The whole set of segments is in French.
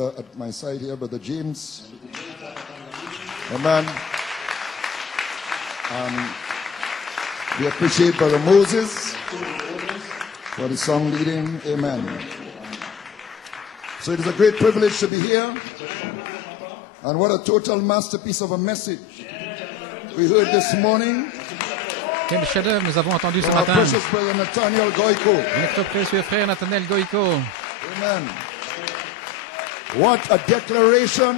At my side here, Brother James. Amen. We appreciate Brother Moses for the song leading. Amen. So it is a great privilege to be here. And what a total masterpiece of a message we heard this morning. Quel chef-d'œuvre nous avons entendu ce Our matin. precious brother Nathaniel Goiko. Notre précieux frère Nathaniel Goiko. Amen. What a declaration.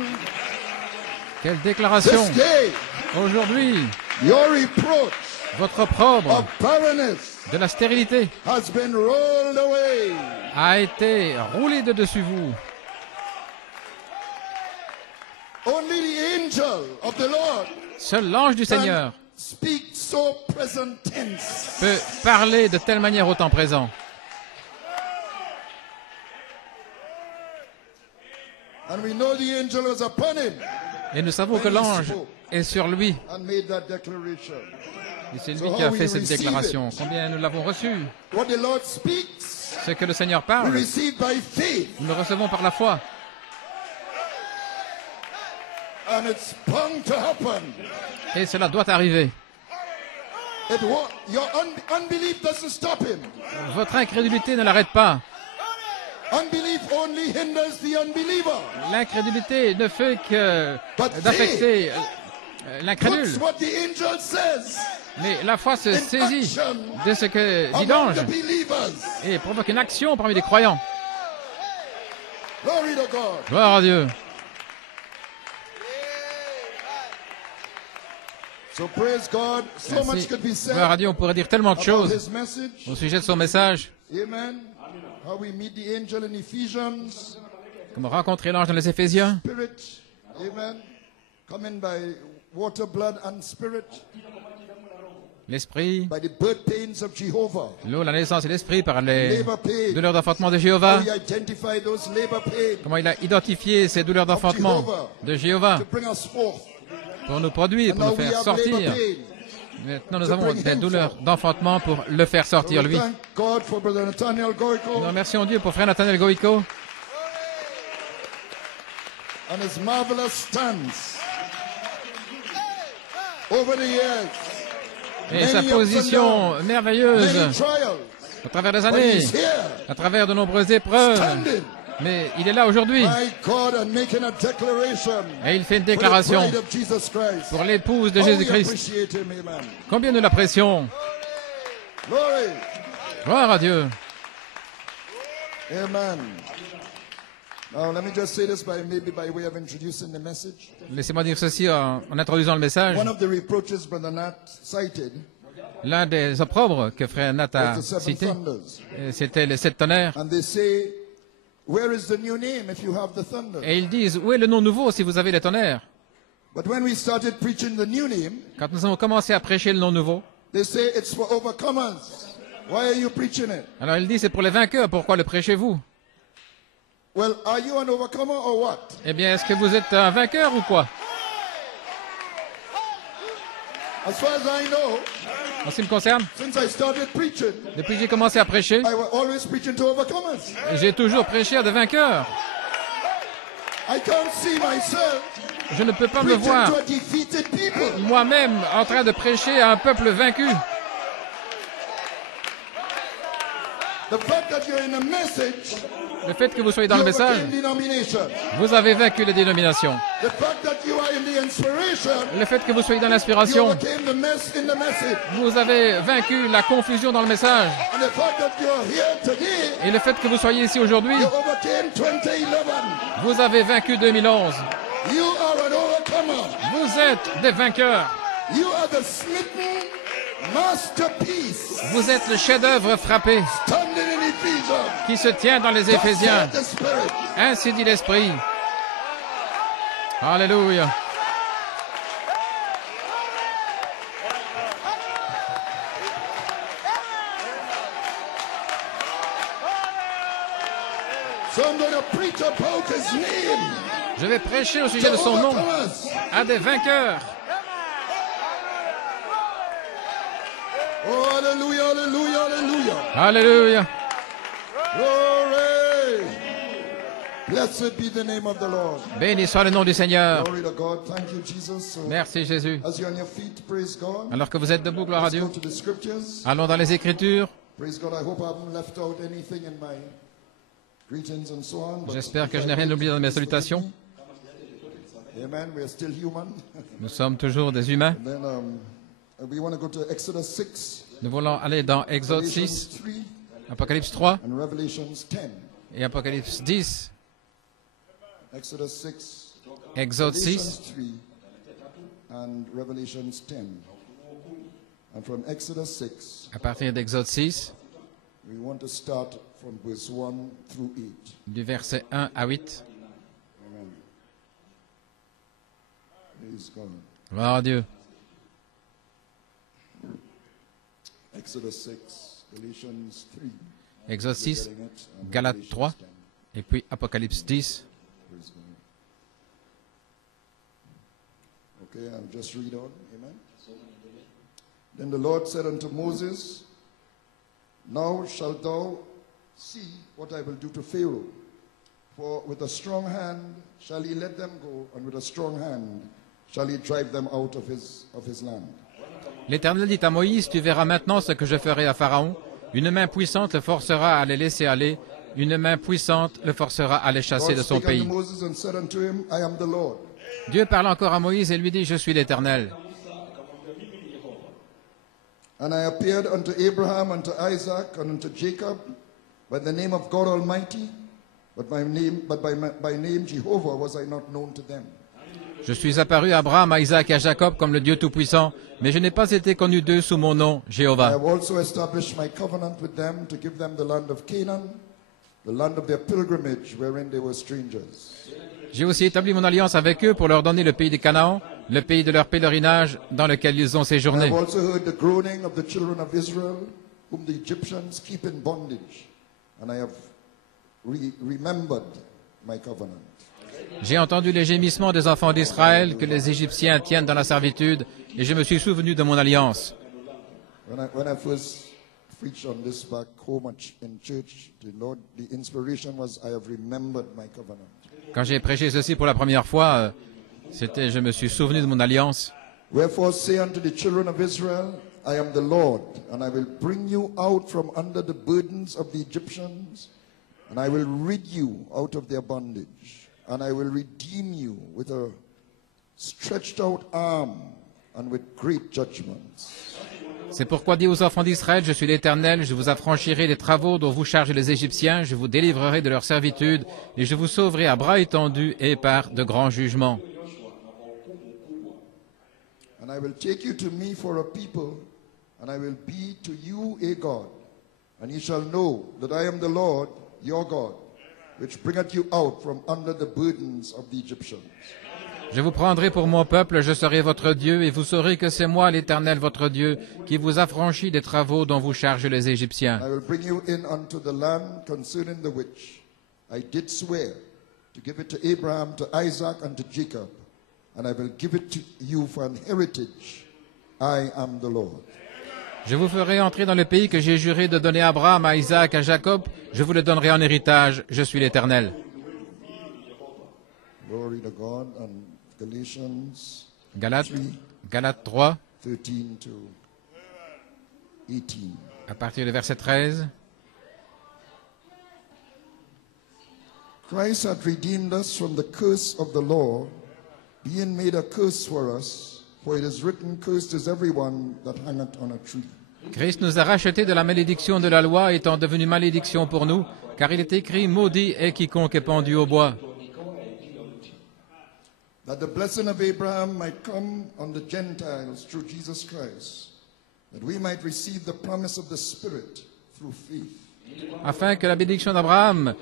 Quelle déclaration. This day, Aujourd'hui, your reproach votre opprobre of barrenness de la stérilité has been rolled away. a été roulé de dessus vous. Only the angel of the Lord Seul l'ange du Seigneur can speak so present tense. peut parler de telle manière au temps présent. And we know the angel was upon him Et nous savons que l'ange est sur lui. and made that declaration. Et c'est lui qui a fait cette déclaration. Combien nous l'avons reçu. What the Lord speaks, Ce que le Seigneur we parle, receive by faith, nous le recevons par la foi. and it's bound to happen. Et cela doit arriver. Your unbelief doesn't stop him. Votre incrédulité ne l'arrête pas. Unbelief only hinders the unbeliever. L'incrédulité ne fait que d'affecter l'incrédule. Puts what the angel says Mais la foi se in saisit action de ce que dit among l'ange the believers. et provoque une action parmi les croyants. Glory to God. Gloire à Dieu. So praise God. So much Merci. could be said Gloire à Dieu, on pourrait dire tellement de about choses his message. au sujet de son message, Amen. How we meet the angel in Ephesians. comme rencontrer l'ange dans les Éphésiens, Spirit. Amen. Coming by water, blood, and spirit. l'esprit, By the birth pains of Jehovah. l'eau, la naissance et l'esprit par les Labor pains. douleurs d'enfantement de How Jéhovah. we identify those labor pains Comment il a identifié ces douleurs d'enfantement de Jéhovah to bring us forth. pour nous produire, And pour now nous we faire have labor sortir. pains. Maintenant, nous avons des douleurs d'enfantement pour le faire sortir, We lui. thank God for Brother Nathaniel Goiko Nous remercions Dieu pour frère Nathaniel Goiko and his marvelous stance over the years. et sa Many ups and position downs, merveilleuse many trials, à travers des but années, he's here, à travers de nombreuses épreuves. standing, Mais il est là aujourd'hui my God, and making a declaration et il fait une for the déclaration bride of Jesus Christ. pour l'épouse de How we Jésus-Christ. appreciate him, amen. Combien nous l'apprécions. Glory, Gloire à Dieu. amen. Now let me just say this maybe by way of introducing the message. Laissez-moi dire ceci en introduisant le message. One of the reproaches Brother Nat cited L'un des opprobres que frère Nat was a the seven cité, thunders. c'était les 7 tonnerres. And they say, where is the new name if you have the thunder? Et ils disent, où est le nom nouveau si vous avez les tonnerres? But when we started preaching the new name, Quand nous avons commencé à prêcher le nom nouveau, they say it's for overcomers. Why are you preaching it? alors il dit, c'est pour les vainqueurs, pourquoi le prêchez-vous? Well, are you an overcomer or what? Eh bien, est-ce que vous êtes un vainqueur ou quoi? As far as I know, En ce qui me concerne, since I started preaching, depuis que j'ai commencé à prêcher, I was always preaching to overcomers. j'ai toujours prêché à des vainqueurs. I can't see myself Je ne peux pas me preaching voir to a defeated people. moi-même en train de prêcher à un peuple vaincu. The fact that you're in a message, Le fait que vous soyez dans you le message, overcame denomination. vous avez vaincu les dénominations. The fact that you are in the inspiration, Le fait que vous soyez dans you l'inspiration, overcame the mess in the message. vous avez vaincu la confusion dans le message. And the fact that you're here today, Et le fait que vous soyez ici aujourd'hui, you overcame 2011. vous avez vaincu 2011. You are an overcomer. Vous êtes des vainqueurs. You are the smitten masterpiece Vous êtes le chef-d'œuvre frappé standing in Ephesians. qui se tient dans les Thus Éphésiens. saith the Spirit. Ainsi dit l'Esprit. Alléluia. So I'm going to preach about his name. Je vais prêcher au sujet de son nom Overcomers. à des vainqueurs. Oh, hallelujah, hallelujah, hallelujah. Alléluia. Glory. Blessed be the name of the Lord. Béni soit le nom du Seigneur. Glory to God. Thank you, Jesus. So, Merci Jésus. as you're on your feet, praise God. Alors que vous êtes debout, gloire à Let's Dieu. go to the scriptures. Allons dans les Écritures. Praise God. I hope I haven't left out anything in my greetings and so on. but J'espère que if je I n'ai rien did, oublié dans mes please forgive salutations. me. Amen. We are still human. Nous sommes toujours des humains. And then we want to go to Exodus 6, Nous voulons aller dans Exode Galatians 6, 3, Apocalypse 3 and Revelations 10. et Apocalypse 10. Exodus 6, Exode Galatians 6, 3, and Revelations 10. And from Exodus 6, à partir d'Exode 6, we want to start from verse 1 through 8. du verset 1 à 8. Amen. Praise God. Gloire à Dieu. Exodus 6, Galatians 3. Exode 6, Getting it? And Galates Revelations 3, 10. et puis Apocalypse 10. Praise God. Okay, I'll just read on. Amen. Then the Lord said unto Moses, Now shalt thou see what I will do to Pharaoh. For with a strong hand shall he let them go, and with a strong hand shall he drive them out of his land. L'Éternel dit à Moïse, tu verras maintenant ce que je ferai à Pharaon. Une main puissante le forcera à les laisser aller. Une main puissante le forcera à les chasser God de son spake unto pays. Moses and said unto him, I am the Lord. Dieu parle encore à Moïse et lui dit, je suis l'Éternel. And I appeared unto Abraham, unto Isaac, and unto Jacob by the name of God Almighty, but by name Jehovah was I not known to them. Je suis apparu à Abraham, à Isaac et à Jacob comme le Dieu Tout-Puissant, mais je n'ai pas été connu d'eux sous mon nom, I Jéhovah. have also established my covenant with them to give them the land of Canaan, the land of their pilgrimage, wherein they were strangers. J'ai aussi établi mon alliance avec eux pour leur donner le pays des Canaan, le pays de leur pèlerinage dans lequel ils ont I séjourné. have also heard the groaning of the children of Israel, whom the Egyptians keep in bondage, and I have remembered my covenant. J'ai entendu les gémissements des enfants d'Israël que les Égyptiens tiennent dans la servitude, et je me suis souvenu de mon alliance. When I first preached on this back home in church, the inspiration was, I have remembered my covenant. Quand j'ai prêché ceci pour la première fois, c'était je me suis souvenu de mon alliance. Wherefore say unto the children of Israel, I am the Lord, and I will bring you out from under the burdens of the Egyptians, and I will rid you out of their bondage, and I will redeem you with a stretched out arm and with great judgments. C'est pourquoi dit aux enfants d'Israël, je suis l'Éternel, je vous affranchirai des travaux dont vous chargent les Égyptiens, je vous délivrerai de leur servitude, et je vous sauverai à bras étendus et par de grands jugements. And I will take you to me for a people, and I will be to you a God. And ye shall know that I am the Lord, your God, which bringeth you out from under the burdens of the Egyptians. Je vous prendrai pour mon peuple, je serai votre Dieu, et vous saurez que c'est moi, l'Éternel, votre Dieu, qui vous affranchit des travaux dont vous chargent les Égyptiens. I will bring you in unto the land concerning the which I did swear to give it to Abraham, to Isaac, and to Jacob, and I will give it to you for an heritage. I am the Lord. Je vous ferai entrer dans le pays que j'ai juré de donner à Abraham, à Isaac, à Jacob, je vous le donnerai en héritage, je suis l'Éternel. Glory to God. And Galatians Galates 3, 13 to 18. à partir du verset 13. Christ hath redeemed us from the curse of the law, being made a curse for us, for it is written, Cursed is everyone that hangeth on a tree. Christ nous a rachetés de la malédiction de la loi, étant devenu malédiction pour nous, car il est écrit, maudit est quiconque est pendu au bois. That the blessing of Abraham might come on the Gentiles through Jesus Christ, that we might receive the promise of the Spirit through faith. Afin que la bénédiction d'Abraham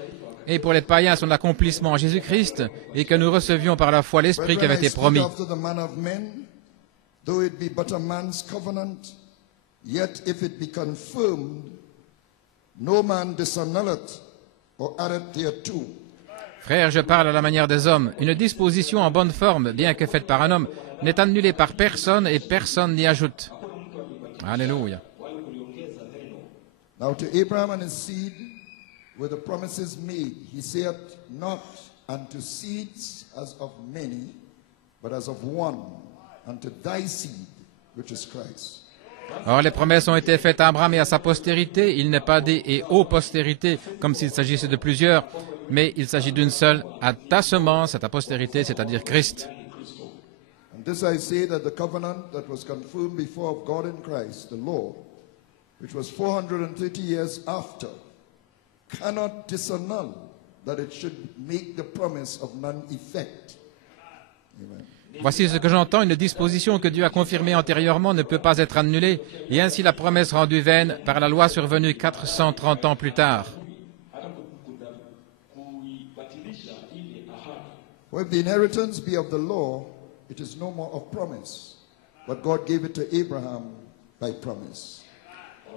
ait pour les païens son accomplissement en Jésus-Christ, et que nous recevions par la foi l'Esprit qui avait été promis. Brethren, I speak after the manner of men, though it be but a man's covenant, yet if it be confirmed, no man disannulleth or addeth thereto. Frères, je parle à la manière des hommes. Une disposition en bonne forme, bien que faite par un homme, n'est annulée par personne et personne n'y ajoute. Alléluia. Now to Abraham and his seed were the promises made. He said, not unto seeds as of many, but as of one, unto thy seed, which is Christ. Or, les promesses ont été faites à Abraham et à sa postérité. Il n'est pas dit « et aux postérités » comme s'il s'agissait de plusieurs, mais il s'agit d'une seule, à ta semence, à ta postérité, c'est-à-dire Christ. And this I say, that the covenant that was confirmed before of God in Christ, the law, which was 430 years after, cannot disannul that it should make the promise of none effect. Amen. Voici ce que j'entends, une disposition que Dieu a confirmée antérieurement ne peut pas être annulée, et ainsi la promesse rendue vaine par la loi survenue 430 ans plus tard. For if the inheritance be of the law, it is no more of promise, but God gave it to Abraham by promise.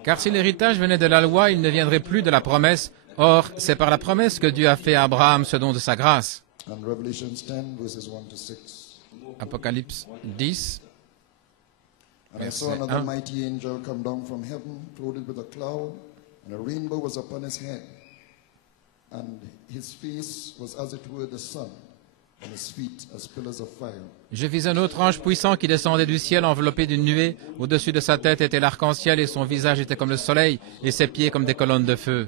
Car si l'héritage venait de la loi, il ne viendrait plus de la promesse. Or, c'est par la promesse que Dieu a fait à Abraham ce don de sa grâce. And Revelation 10, verses 1 to 6. Apocalypse 10. And I saw another mighty angel come down from heaven, clothed with a cloud, and a rainbow was upon his head. And his face was as it were the sun, and his feet as pillars of fire. Je vis un autre ange puissant qui descendait du ciel enveloppé d'une nuée. Au-dessus de sa tête était l'arc-en-ciel et son visage était comme le soleil et ses pieds comme des colonnes de feu.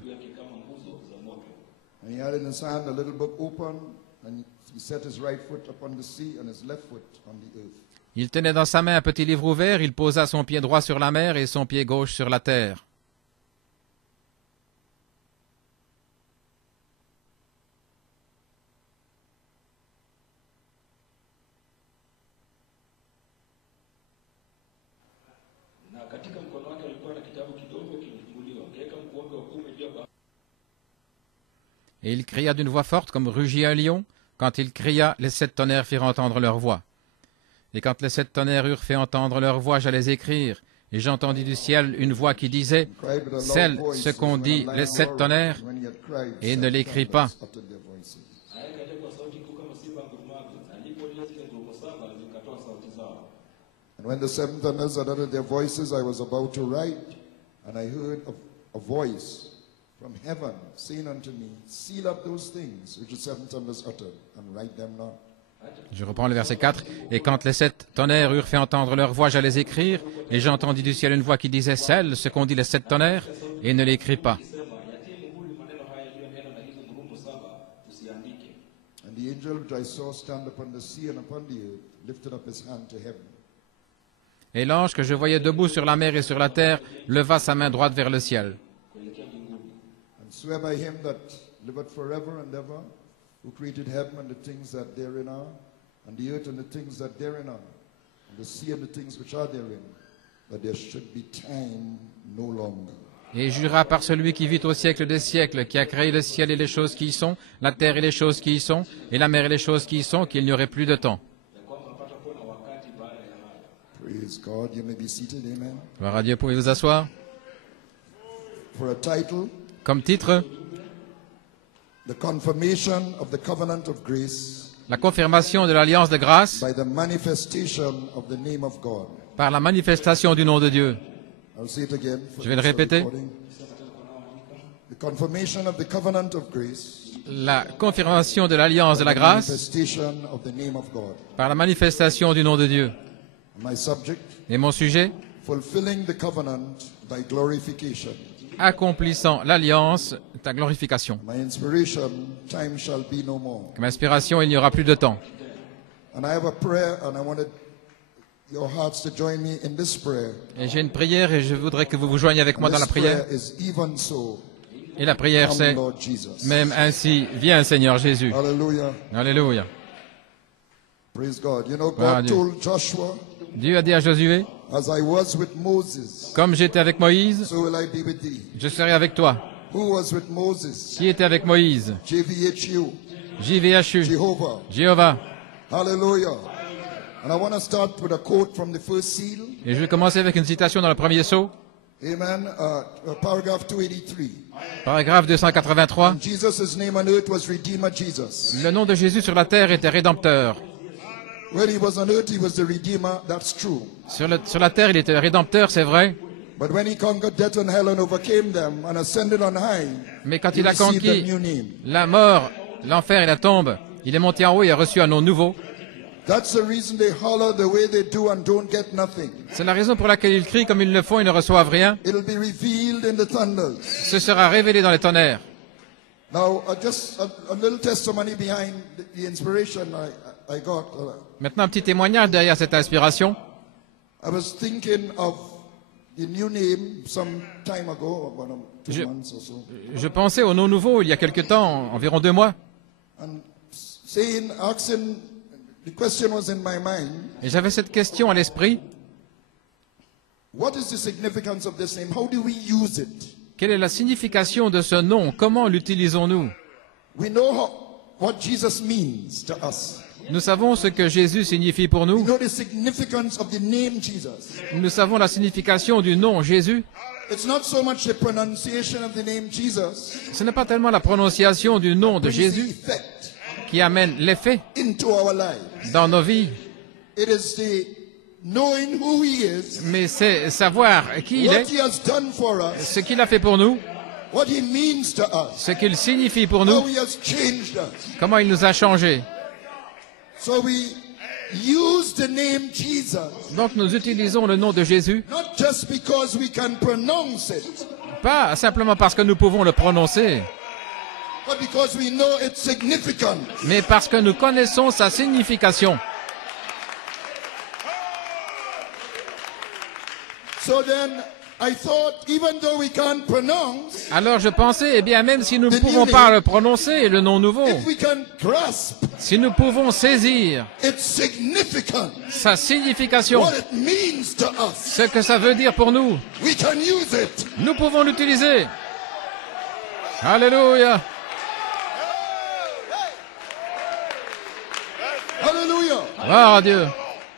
And he had in his hand a little book open, and he set his right foot upon the sea and his left foot on the earth. Il tenait dans sa main un petit livre ouvert, il posa son pied droit sur la mer et son pied gauche sur la terre. Et il cria d'une voix forte comme rugit un lion. Quand il cria, les 7 tonnerres firent entendre leur voix. Et quand les 7 tonnerres eurent fait entendre leur voix, j'allais écrire. Et j'entendis du ciel une voix qui disait, « Scelle ce qu'ont dit les 7 tonnerres, et ne l'écris pas. » And when the 7 thunders had uttered their voices, I was about to write, and I heard a voice from heaven saying unto me, seal up those things which the 7 thunders uttered, and write them not. Je reprends le verset 4. « Et quand les 7 tonnerres eurent fait entendre leur voix, j'allais écrire, et j'entendis du ciel une voix qui disait, « Scelle ce qu'ont dit les 7 tonnerres, et ne l'écris pas. » And the angel which I saw stand upon the sea and upon the earth lifted up his hand to heaven. Et l'ange que je voyais debout sur la mer et sur la terre leva sa main droite vers le ciel. And swear by him that liveth forever and ever, who created heaven and the things that therein are, and the earth and the things that therein are, and the sea and the things which are therein, that there should be time no longer. Et jura par celui qui vit au siècle des siècles, qui a créé le ciel et les choses qui y sont, la terre et les choses qui y sont, et la mer et les choses qui y sont, qu'il n'y aurait plus de temps. Praise God. You may be seated. Amen. Gloire à Dieu, pouvez vous asseoir. For a title, Comme titre, the confirmation of the covenant of grace la confirmation de l'alliance de grâce by the manifestation of the name of God. par la manifestation du nom de Dieu. I'll say it again. Je vais le répéter. The confirmation of the covenant of grace La confirmation de l'alliance de la by the grâce manifestation of the name of God. par la manifestation du nom de Dieu. My subject, Et mon sujet, fulfilling the covenant by glorification. accomplissant l'alliance, ta glorification. My inspiration, time shall be no more. Comme inspiration, il n'y aura plus de temps. And I have a prayer, and I wanted your hearts to join me in this prayer. Et j'ai une prière et je voudrais que vous vous joigniez avec moi dans la This prière. prayer is even so. Et la prière, Come, c'est Lord Jesus. même ainsi, viens Seigneur Jésus. Hallelujah. Alléluia. Praise God. You know, Gloire à God Dieu. told Joshua, Dieu a dit à Josué, as I was with Moses, comme j'étais avec Moïse, so will I be with thee. je serai avec toi. Who was with Moses? Qui était avec Moïse? JVHU, JVHU, Jehovah. Jéhovah. Hallelujah. And I want to start with a quote from the first seal. Et je vais commencer avec une citation dans le premier sceau, Amen. Paragraph 283. paragraphe 283. Jesus' name on earth was Redeemer Jesus. Le nom de Jésus sur la terre était Rédempteur. When he was on earth, he was the Redeemer. That's true. Sur la terre, il était Rédempteur, c'est vrai. But when he conquered death and hell and overcame them and ascended on high, Mais quand he il a received a conquis new name. la mort, l'enfer et la tombe, il est monté en haut et a reçu un nom nouveau. That's the reason they holler the way they do and don't get nothing. C'est la raison pour laquelle ils crient comme ils le font et ne reçoivent rien. It'll be revealed in the thunders. Ce sera révélé dans les tonnerres. Now, just a little testimony behind the inspiration I got. Maintenant, un petit témoignage derrière cette inspiration. I was thinking of the new name some time ago, about 2 months or so. Je pensais au nom nouveau il y a quelque temps, environ 2 mois. And asking, the question was in my mind, Et j'avais cette question à l'esprit. what is the significance of this name? How do we use it? Quelle est la signification de ce nom? Comment l'utilisons-nous? We know what Jesus means to us. Nous savons ce que Jésus signifie pour We nous. know the significance of the name Jesus. Nous savons la signification du nom Jésus. It's not so much the pronunciation of the name Jesus, Ce n'est pas tellement la prononciation du nom de but it's the Jésus effect qui amène l'effet into our lives. dans nos vies, It is the knowing who He is, mais c'est savoir qui il what est, He has done for us, ce qu'il a fait pour nous, what He means to us, ce qu'il signifie pour how nous, He has changed us. comment il nous a changés. So we use the name Jesus, Donc nous utilisons le nom de Jésus, not just because we can pronounce it, pas simplement parce que nous pouvons le prononcer, but because we know its significance. mais parce que nous connaissons sa signification. So then I thought, even though we can't pronounce, Alors je pensais, eh bien même si nous ne pouvons pas le prononcer, le nom nouveau, if we can grasp si nous pouvons saisir its significance, sa signification, what it means to us, ce que ça veut dire pour nous, we can use it. nous pouvons l'utiliser. Alléluia. Hallelujah. Gloire à Dieu.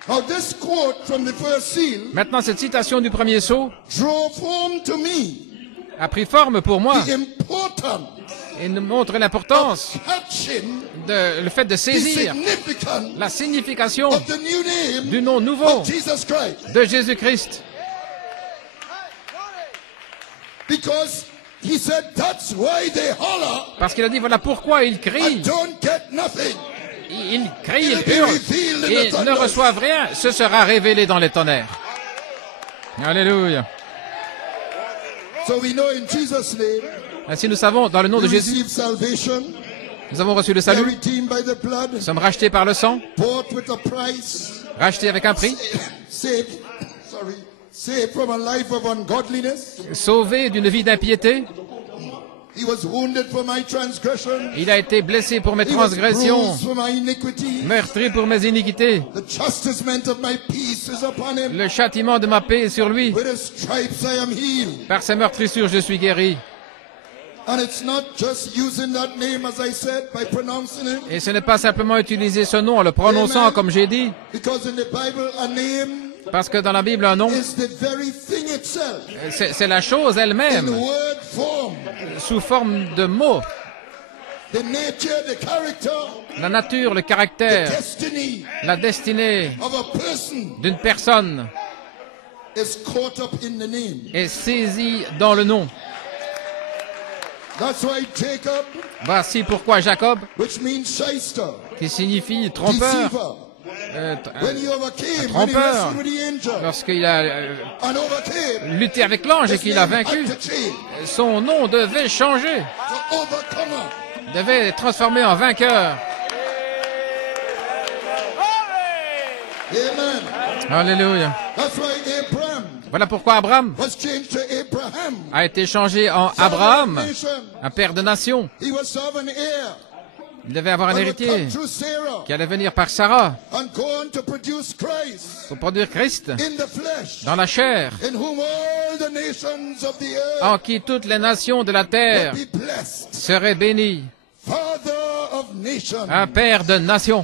Now this quote from the first seal Maintenant, cette citation du premier sceau drove home to me a pris forme pour moi the importance et nous montre l'importance catching le fait de the saisir significance la signification of the new name du nom nouveau of Jesus Christ. de Jésus-Christ. Because he said that's why they holler, Parce qu'il a dit, voilà pourquoi ils I crient. don't get nothing. Ils crient, ils hurlent et ne reçoivent rien. Ce sera révélé dans les tonnerres. Alléluia. So we know in Jesus' name, Ainsi nous savons, dans le nom we de Jésus, receive salvation, nous avons reçu le we are salut. redeemed by the blood, Nous sommes rachetés par le sang, bought with a price, rachetés avec un prix, saved from a life of ungodliness. sauvés d'une vie d'impiété. He was wounded for my transgression. Il a été blessé pour mes He was transgressions, bruised for my iniquity. meurtri pour mes iniquités. The chastisement of my peace is upon him. Le châtiment de ma paix est sur lui. With his stripes I am healed. Par ses meurtrissures, je suis guéri. And it's not just using that name, as I said, by pronouncing it. Et ce n'est pas simplement utiliser ce nom en le prononçant, Amen. comme j'ai dit, Because in the Bible, a name parce que dans la Bible, un nom, is the very thing itself. c'est la chose In elle-même, word form. sous forme de mots. The nature, the character, La nature, le the caractère, destiny la destinée of a person d'une personne is caught up in the name. est saisie dans le nom. That's why Jacob, Voici pourquoi Jacob, which means shyster, qui signifie trompeur, deceiver, when he overcame, when he trompeur, wrestled with the angel lorsqu'il a and overcame, lutté avec l'ange et his qu'il a name vaincu, had to change. son nom devait changer, The overcomer. devait être transformé en vainqueur. Amen. Alléluia. That's why Abraham Voilà pourquoi Abraham was changed to Abraham. a été changé en Abraham, Nation. un père de nation. He was to have an heir. Il devait avoir un That would héritier come through Sarah qui allait venir par Sarah and go on to produce Christ pour produire Christ in the flesh, dans la chair, in whom all the nations of the earth en qui toutes les nations de la terre be blessed. seraient bénies. Father of nations. Un père de nation.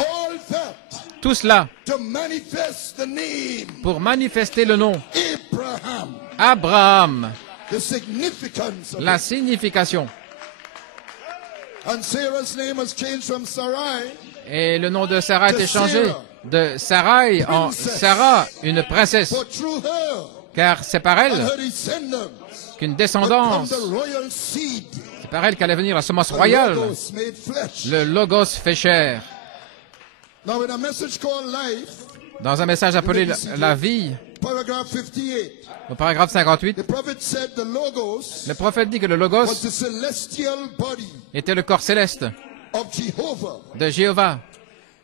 All that Tout cela to manifest the name pour manifester le nom Abraham, Abraham, the significance of la it. signification. And Sarah's name was changed from Sarai Et le nom de Sarah a été changé de Sarai en Sarah, une princesse. For through her Car c'est par and elle her descendants qu'une would come descendance, the royal seed, c'est par elle qu'allait venir la semence the royale, Logos made flesh. le Logos fait chair. Now in a message called Life, Dans un message appelé la vie, paragraph 58, au paragraphe 58, the prophet said the Logos le prophète dit que le was Logos the celestial body était le corps céleste of Jehovah, de Jéhovah,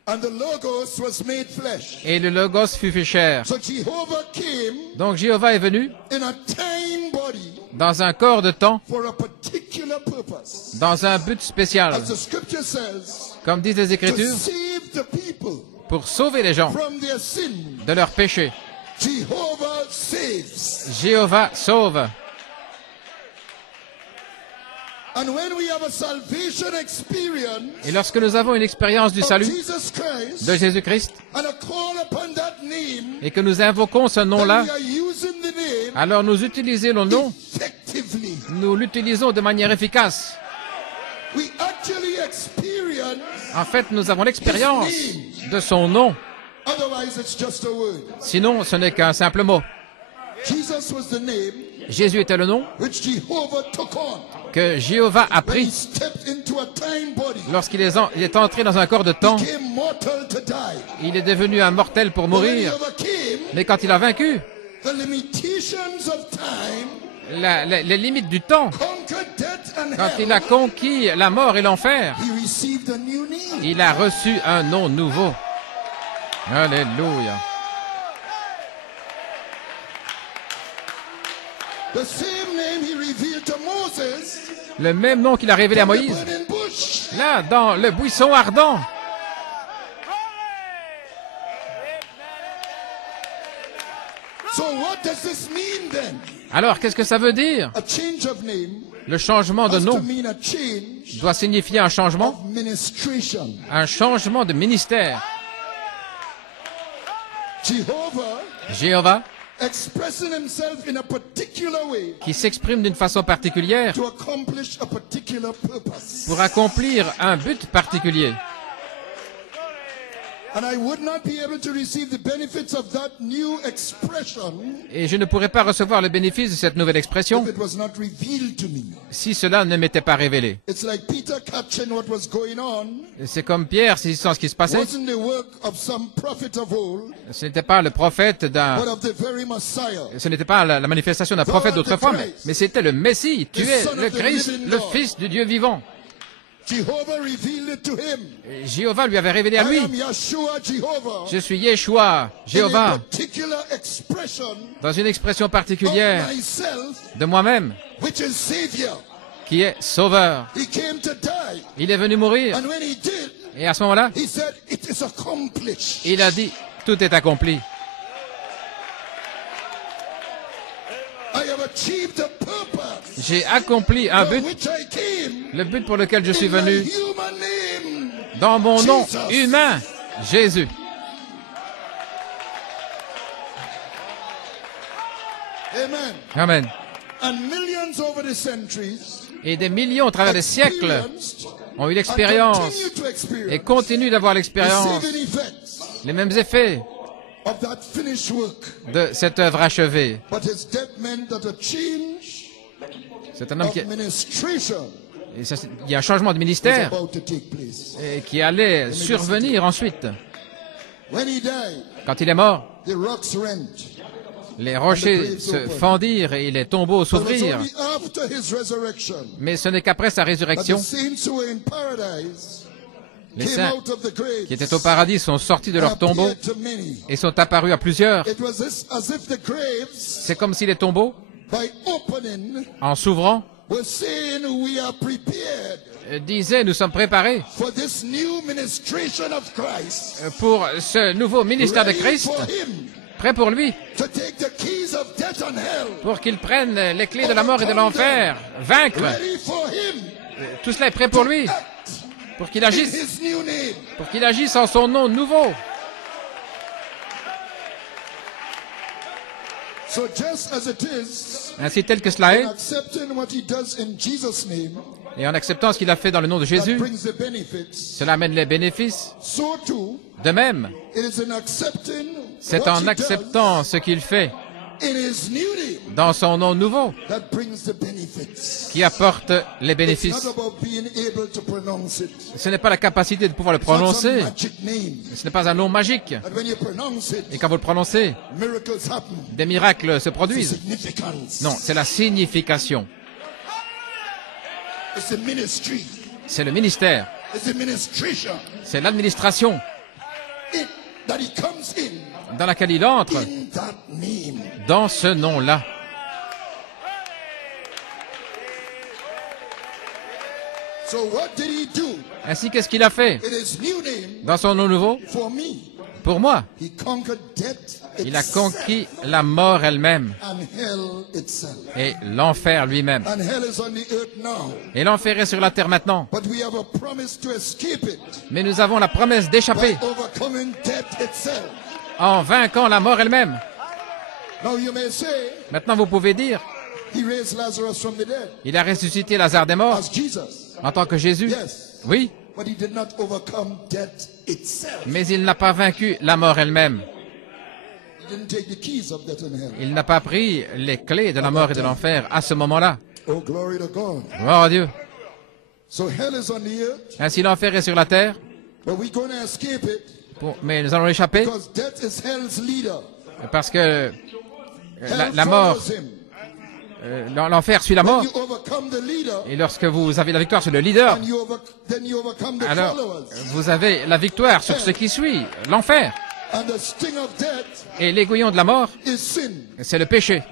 and the Logos was made flesh. et le Logos fut fait chair. So Jehovah came Donc Jéhovah est venu in a time body dans un corps de temps, for a particular purpose. dans un but spécial, As the scripture says, comme disent les to Écritures, save the people pour sauver les gens from their sin. de leurs péchés. Jehovah saves. Jéhovah sauve. And when we have a salvation experience Et lorsque nous avons une expérience du of salut Jesus Christ de Jésus-Christ and a call upon that name, et que nous invoquons ce then nom-là, we are using the name alors nous utilisons le nom, effectively. nous l'utilisons de manière efficace. We actually experience, En fait, nous avons l'expérience de son nom. otherwise it's just a word. Sinon, ce n'est qu'un simple mot. Jesus was the name Jésus était le nom which Jehovah took on que Jéhovah a when he pris stepped into a time body. lorsqu'il est entré dans un corps de temps. He came mortal to die. Il est devenu un mortel pour When he mourir. overcame Mais quand il a vaincu the limitations of time, les limites du temps, conquered death and quand il a hell, conquis la mort et l'enfer, he received a new name. il a reçu un nom nouveau. Alléluia. The same name he revealed to Moses Le même nom qu'il a révélé à in the Moïse, burning bush. là, dans le buisson ardent. So what does this mean then? Alors, qu'est-ce que ça veut dire? A change of name Le changement de has to nom mean a change doit signifier un changement, of ministration. un changement de ministère. Jehovah Jéhovah, expressing himself in a particular way qui s'exprime d'une façon particulière to accomplish a particular purpose. pour accomplir un but particulier. And I would not be able to receive the benefits of that new expression Et je ne pourrais pas recevoir le bénéfice de cette nouvelle expression if it was not revealed to me. si cela ne m'était pas révélé. It's like Peter catching what was going on. C'est comme Pierre saisissant ce qui se passait. Wasn't the work of some prophet of old, Ce n'était pas le prophète but d'un... of the very Messiah. Ce n'était pas la manifestation d'un prophète d'autrefois, mais c'était le Messie. Tu es le Christ, le Fils du Dieu vivant. Jehovah revealed it to him. Et Jéhovah lui avait révélé à I lui. am Yeshua Jehovah. Je suis Yeshua, In a Jéhovah, particular expression dans une expression of particulière myself, de moi-même, which is Savior. qui est Sauveur. He came to die. Il est venu mourir. And when he did, Et à ce moment-là, he said, it is accomplished. il a dit, tout est accompli. I have achieved a purpose J'ai accompli un for but, which I came le but pour lequel je suis in my venu, human name. dans mon nom Jesus. humain, Jésus. Amen. Amen. And millions over the centuries Et des millions à travers les siècles experienced ont eu and l'expérience continue to experience et continuent d'avoir the l'expérience, saving effects les mêmes effets of that finished work. de cette œuvre achevée. But his death meant that a change C'est un homme of qui... administration et ça, il y a un changement de was ministère about to take place. et qui allait survenir ensuite. When he died, Quand il est mort, the rocks rent. les rochers se fendirent et les tombeaux But it was s'ouvrirent. only after his resurrection Mais ce n'est qu'après sa that the résurrection, saints who were in paradise les came saints out of the grave qui étaient au paradis sont sortis de and leur tombeau appeared to many. et sont apparus à plusieurs. It was as if the graves, C'est comme si les tombeaux, by opening, en s'ouvrant, were saying we are prepared disaient « Nous sommes préparés for this new ministration of Christ. pour ce nouveau ministère de Ready Christ, for him prêts pour lui, to take the keys of death and hell. pour qu'il prenne les clés de la mort et de l'enfer, vaincre. Ready for him Tout cela est prêt pour lui, pour qu'il in agisse, his new name. en son nom nouveau. So just as it is, Ainsi tel que cela est, in accepting what he does in Jesus' name, et en acceptant ce qu'il a fait dans le nom de that Jésus, brings the benefits. cela amène les bénéfices. So too, De même, it is in accepting c'est what en he acceptant ce qu'il fait does in his new name dans son nom nouveau that brings the benefits. qui apporte les It's bénéfices. not about being able to pronounce it. Ce n'est pas la capacité de pouvoir le It's not some prononcer. magic name. Ce n'est pas un nom magique. But when you pronounce it, Et quand vous le prononcez, miracles happen. des miracles se It's produisent. significance. Non, c'est la signification. It's a ministry. C'est le ministère. It's a ministration. C'est l'administration It, that he comes in dans laquelle il entre that name. dans ce nom-là. So what did he do Ainsi, qu'est-ce qu'il a fait in his new name dans son nom nouveau? for me? Pour moi, He conquered death il a itself conquis la mort elle-même and hell itself. et l'enfer lui-même. And hell is on the earth now. Et l'enfer est sur la terre maintenant. But we have a promise to escape it Mais nous avons la promesse d'échapper by overcoming death itself. en vainquant la mort elle-même. Now you may say, Maintenant, vous pouvez dire, he raised Lazarus from the dead il a ressuscité Lazare des morts as Jesus. en tant que Jésus. Yes. Oui, But he did not overcome death itself. mais il n'a pas vaincu la mort elle-même. He didn't take the keys of death and hell. Il n'a pas pris les clés de la mort et de l'enfer à ce moment-là. Oh, glory to God. Gloire à Dieu. So hell is on the earth, Ainsi, l'enfer est sur la terre, but we're going to escape it mais nous allons l'échapper because death is hell's leader. parce que Hell la mort, follows him. l'enfer suit la When mort. you overcome the leader, Et lorsque vous avez la victoire sur le leader, then you overcome the alors followers. vous avez la victoire sur ce qui suit, l'enfer. And the sting of death Et l'aiguillon de la mort, is sin. c'est le péché.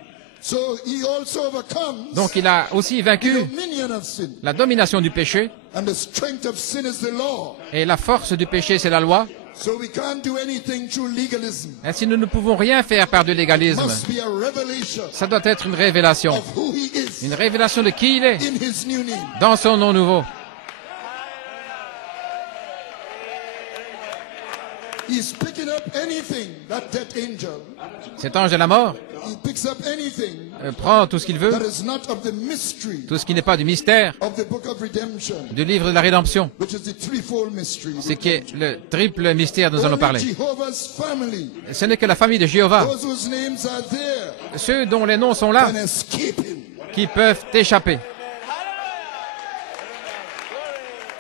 So he also overcomes Donc il a aussi the vaincu dominion of sin. la domination du péché. And the strength of sin is the law. Et la force du péché, c'est la loi. So we can't do anything through legalism. Ainsi, nous ne pouvons rien faire par du It légalisme. must be a revelation Ça doit être une révélation. of who he is Une révélation de qui il est in his new name. dans son nom nouveau. He's picking up anything, that death angel. Cet ange de la mort He picks up anything prend tout ce qu'il veut, that is not of the mystery tout ce qui n'est pas du mystère, of the book of redemption, du livre de la rédemption, which is the threefold mystery. ce qui est le triple mystère dont nous allons Only parler. Jehovah's family, Ce n'est que la famille de Jéhovah, those whose names are there, ceux dont les noms sont là, can escape him. qui peuvent échapper.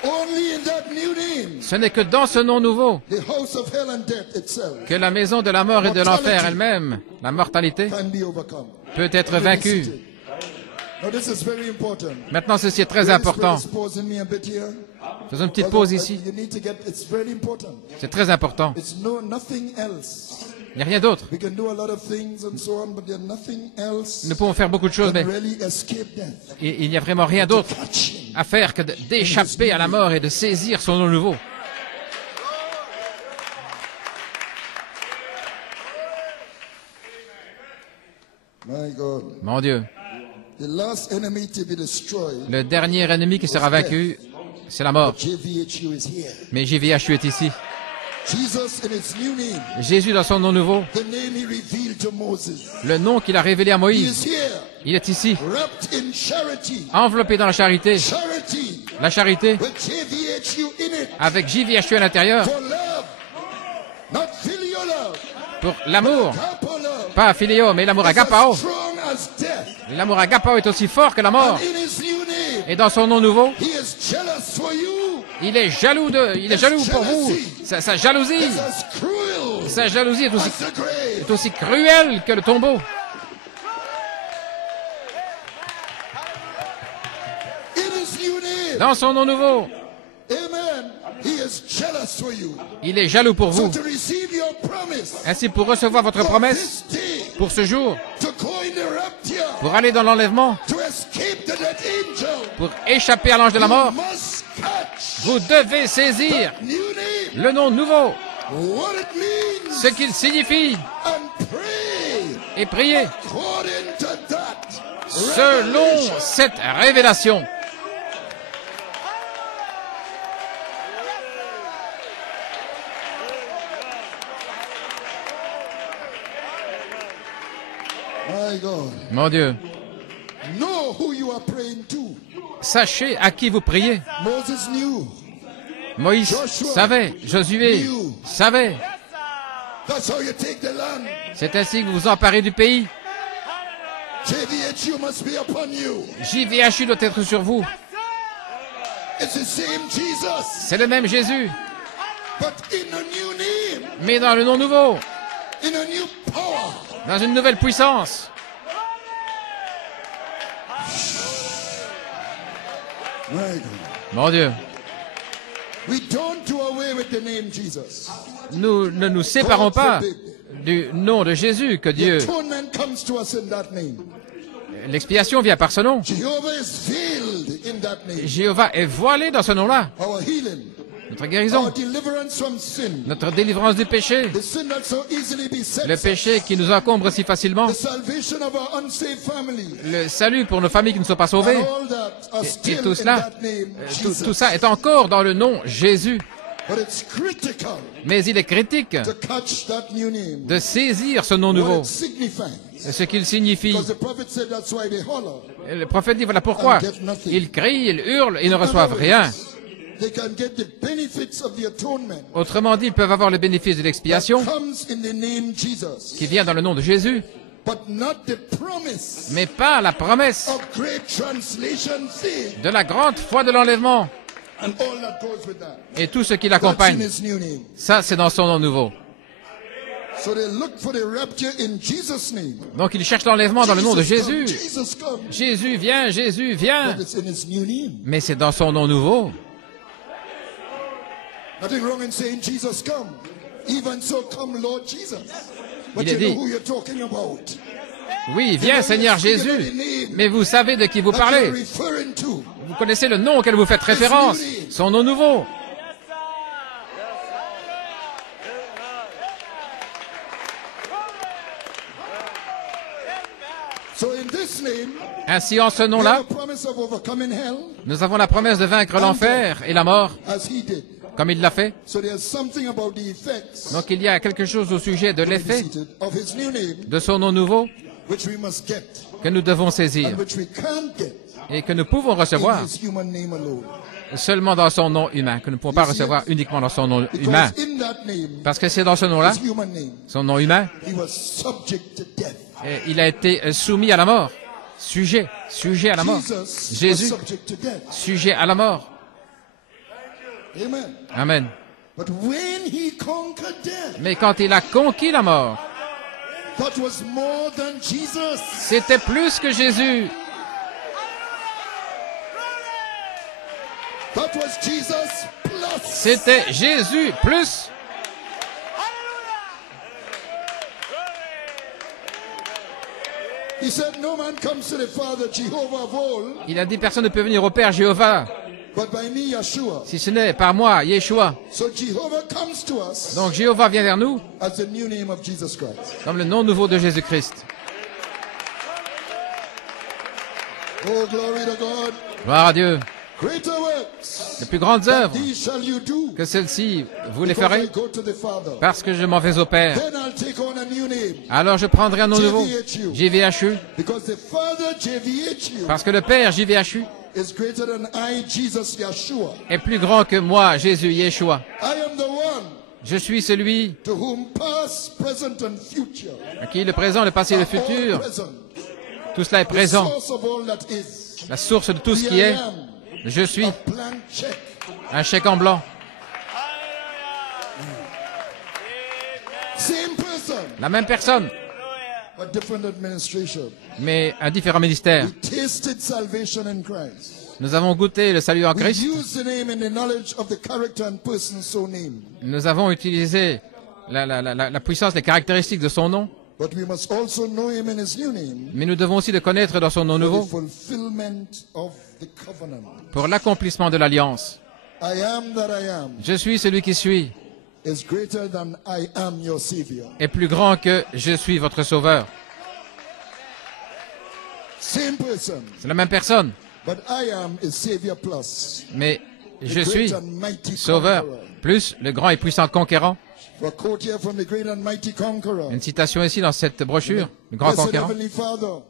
Only in that new name, Ce n'est que dans ce nom nouveau the house of hell and death itself que la maison de la mort et de l'enfer elle-même, la mortalité, can be overcome. peut être vaincue. Now this is very important. Maintenant, ceci est très Holy important. Spirit is pausing me a bit here. Faisons une petite pause ici. You need to get, it's very important. C'est très important. It's nothing else. Il n'y a rien d'autre. We can do a lot of things and so on, but there's nothing else Nous pouvons faire beaucoup de choses, that mais really escape death. il n'y a vraiment rien d'autre Touch him. à faire que d'échapper à la mort et de saisir son nom nouveau. My God. Mon Dieu, The last enemy to be destroyed, le dernier ennemi qui sera vaincu, c'est la mort. JVHU is here. Mais JVHU est ici. Jesus in his new name, Jésus dans son nom nouveau, the name he revealed to Moses. le nom qu'il a révélé à He Moïse, is here, il est ici, wrapped in charity. enveloppé dans la charité. Charity La charité, with JVHU in it avec JVHU à l'intérieur, for love, not filial love, pour l'amour. agape love. Pas philéo, mais l'amour As agapao. strong as death. L'amour agapao est aussi fort que la mort. And in his new name, Et dans son nom nouveau, he is jealous for you. il est jaloux pour vous. Sa jalousie, It's as cruel sa jalousie est aussi, as the grave. est aussi cruelle que le tombeau. In his new name, Dans son nom nouveau, amen, he is jealous for you. il est jaloux pour So vous. to receive your promise, Ainsi, pour recevoir votre for promesse, this day, pour ce jour, to go in the rapture, pour aller dans l'enlèvement, to escape the dead angel, pour échapper à l'ange de la mort, you must catch vous devez saisir new name, le nom nouveau, what it means, ce qu'il signifie, and pray et prier according to that. selon revelation. cette révélation. My My God. Mon Dieu, Know who you are praying to. sachez à qui vous priez. Moses knew. Moïse savait, Josué savait. That's how you take the land. C'est ainsi que vous vous emparez du pays. JVHU must be upon you. JVHU doit être sur vous. It's the same Jesus, C'est le même Jésus, but in a new name, mais dans le nom nouveau, in a new power. dans une nouvelle puissance. My God. Mon Dieu, We don't do away with the name Jesus. nous ne nous séparons pas du nom de Jésus que The Dieu. atonement comes to us in that name. L'expiation vient par ce nom. Jehovah is veiled in that name. Jéhovah est voilé dans ce nom-là. Our healing, Notre our guérison, deliverance from sin, notre délivrance du péché, the sin that so easily besets le us, péché qui nous encombre si facilement, the salvation of our unsaved family, le salut pour nos familles qui ne sont pas and sauvées. all that are Et still tout in cela, that name, Jesus. tout ça est encore dans le nom Jésus. But it's critical Mais il est critique to catch that new name. de saisir ce nom What nouveau, it signifies. ce qu'il signifie. Because the prophet said that's why they holler. Et le prophète dit, voilà pourquoi. Ils crient, ils hurlent, ils ne reçoivent rien. They can get the benefits of the atonement. Autrement dit, ils peuvent avoir le bénéfice de l'expiation Comes in the name Jesus. qui vient dans le nom de Jésus, But not the promise mais pas la promesse of great translation faith de la grande foi de l'enlèvement and all that goes with that. et tout ce qui That's in l'accompagne. his new name. Ça, c'est dans son nom nouveau. So they look for the rapture in Jesus' name. Donc, ils cherchent l'enlèvement dans le nom de Jesus come, Jésus. Jesus come. Jésus vient, Jésus vient. But it's in his new name. Mais c'est dans son nom nouveau. Nothing wrong in saying Jesus come. Even so come Lord Jesus. But Il est you know dit. who you're talking about. Oui, viens Seigneur Jésus. Mais vous savez de qui vous That you're parlez. referring to. Vous connaissez le nom auquel vous faites référence. Son nom nouveau. So in this name, Ainsi, en ce we have nom-là, a promise of overcoming hell nous avons la promesse de vaincre l'enfer et la mort, as he did. comme il l'a fait. So there's something about the effects Donc, il y a quelque chose au sujet de l'effet of his new name de son nom nouveau which we must get que nous devons saisir and which we can't get et que nous pouvons recevoir in his human name alone. seulement dans son nom humain, que nous ne pouvons pas recevoir uniquement dans son nom humain. Because in that name, Parce que c'est dans ce nom-là, his human name, son nom humain, he was subject to death. et il a été soumis à la mort. Sujet à la mort. Jesus was Jésus, subject to death. sujet à la mort. Amen. Amen. But when he conquered death, Mais quand il a conquis la mort, that was more than Jesus. c'était plus que Jésus. That was Jesus plus. C'était Jésus plus. He said, no man comes to the Father, Jehovah of all, Il a dit, personne ne peut venir au Père Jéhovah, but by me, Yeshua. si ce n'est par moi, Yeshua. So Jehovah comes to us Donc Jéhovah vient vers nous, as the new name of Jesus Christ. comme le nom nouveau de Jésus-Christ. Oh, glory to God. Gloire à Dieu. Greater works Les plus grandes than œuvres these shall you do, que celles-ci, vous les because I ferez, go to the Father. parce que je m'en vais au Père. Then I'll take on a new name, Alors je prendrai un nom nouveau, JVHU, because the Father, JVHU, parce que le Père JVHU is greater than I, Jesus, Yeshua. est plus grand que moi, Jésus, Yeshua. I am the one Je suis celui to whom past, present, and future à qui le présent, le passé et le are all futur, present. tout cela est The présent. source of all that is. La source de tout ce The qui I est, am, je suis a blank check. un chèque en blanc. Same person, La même personne, but different administration. mais un différent ministère. We tasted salvation in Christ. Nous avons goûté le salut en We Christ. use the name in the knowledge of the character and person so named. Nous avons utilisé la puissance, les caractéristiques de son nom, But we must also know him in his new name mais nous devons aussi le connaître dans son nom for the nouveau fulfillment of the covenant. pour l'accomplissement de l'alliance. I am that I am Je suis celui qui suis, is greater than I am your Savior. est plus grand que je suis votre sauveur. Same person, C'est la même personne, but I am is Savior plus. mais je The suis great and mighty sauveur, conqueror. plus le grand et puissant conquérant. For a quote here from the great and mighty conqueror. Une citation ici dans cette brochure, le grand Blessed conquérant. Heavenly Father,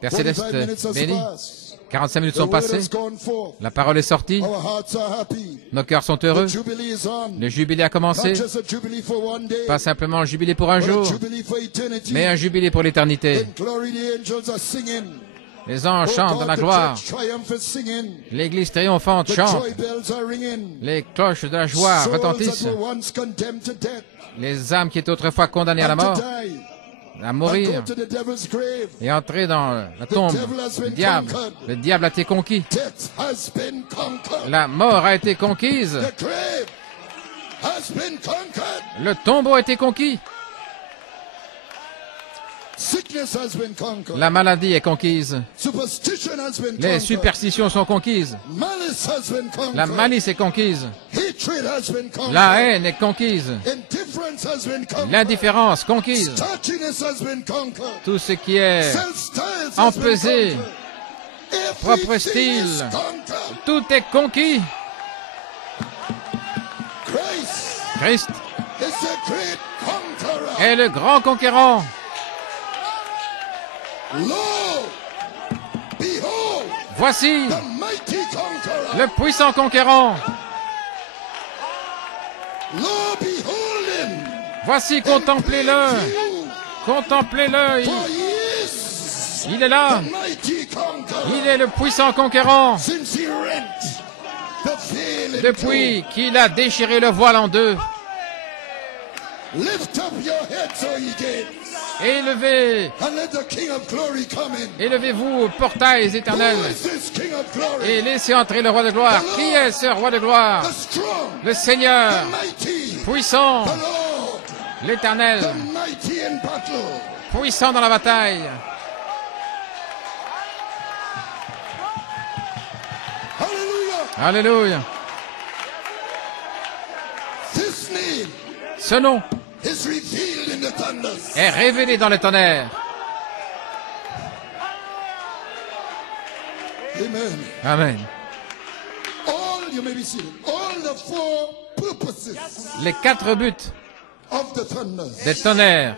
Père 45 Céleste minutes has béni, passed. 45 minutes The sont word passées, has gone forth. la parole est sortie, Our hearts are happy. nos cœurs sont heureux, The jubilee is on. le jubilé a Not commencé, just a jubilee for one day, pas simplement un jubilé pour un but a jour, jubilee for eternity. mais un jubilé pour l'éternité. In glory, the angels are singing. Les anges Oh chantent God, dans la the gloire, church triumph is singing. l'église triomphante The chante, joy bells are ringing. les cloches de la joie Souls retentissent, that were once condemned to death les âmes qui étaient autrefois condamnées à la and to mort, die à and mourir go to the devil's grave. et entrer dans la tombe. Le diable a été conquis. Death has been conquered. La mort a été conquise. The grave has been conquered. Le tombeau a été conquis. Sickness has been conquered. La maladie est conquise. Superstition has been Les conquered. superstitions sont conquises. Malice has been conquered. La malice est conquise. Hatred has been conquered. La haine est conquise. Indifference has been conquered. L'indifférence conquise. Stodginess has been conquered. Tout ce qui est Self-styles has been empesé, conquered. propre Everything is style, conquered. tout est conquis. Christ Christ is the great conqueror. est le grand conquérant. Lo, behold, Voici the mighty conqueror. le puissant conquérant. Lo, behold him. Voici, contemplez-le. You, Contemplez-le. for he is Il est là. the mighty conqueror. Il est le puissant conquérant. Since he rent the veil in Depuis qu'il a déchiré le voile en deux. two. Lift up your heads, O ye gates, Élevez, and let the King of glory come in. élevez-vous aux portails Who éternels is this King of glory? et laissez entrer le roi de gloire. Qui est ce roi de gloire? The strong, Le Seigneur, the mighty, puissant, the Lord, l'Éternel, the mighty in battle. puissant dans la bataille. Hallelujah. Alléluia. This name Ce nom is revealed in the thunders. est révélé dans les tonnerres. Amen. Amen. All, you may be seated, all the four purposes Les 4 buts of the thunders des tonnerres.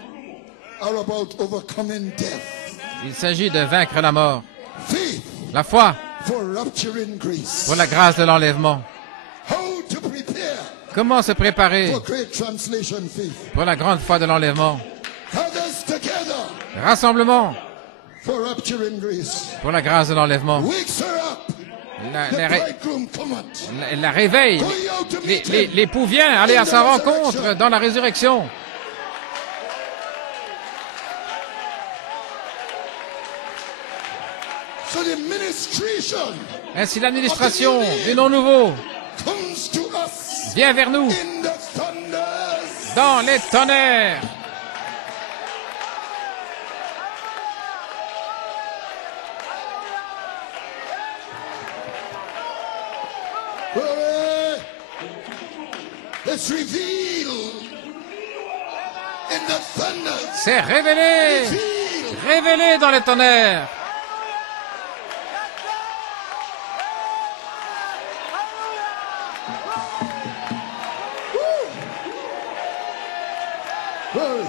are about overcoming death. Il s'agit de vaincre la mort. Faith La foi for rapturing grace. pour la grâce de l'enlèvement. How to prepare Comment se préparer for great translation faith. pour la grande foi de l'enlèvement? Others together Rassemblement for rapturing grace. pour la grâce de l'enlèvement. Wakes her up. La, The la ré- bridegroom cometh. la réveille. Going out to meet him. L'époux vient aller à sa rencontre dans la résurrection. So the ministration Ainsi l'administration du nom nouveau comes to us vient vers nous in the thunders. dans les tonnerres. Glory. It's revealed in the thunders. C'est révélé, Revealed. révélé dans les tonnerres. Glory.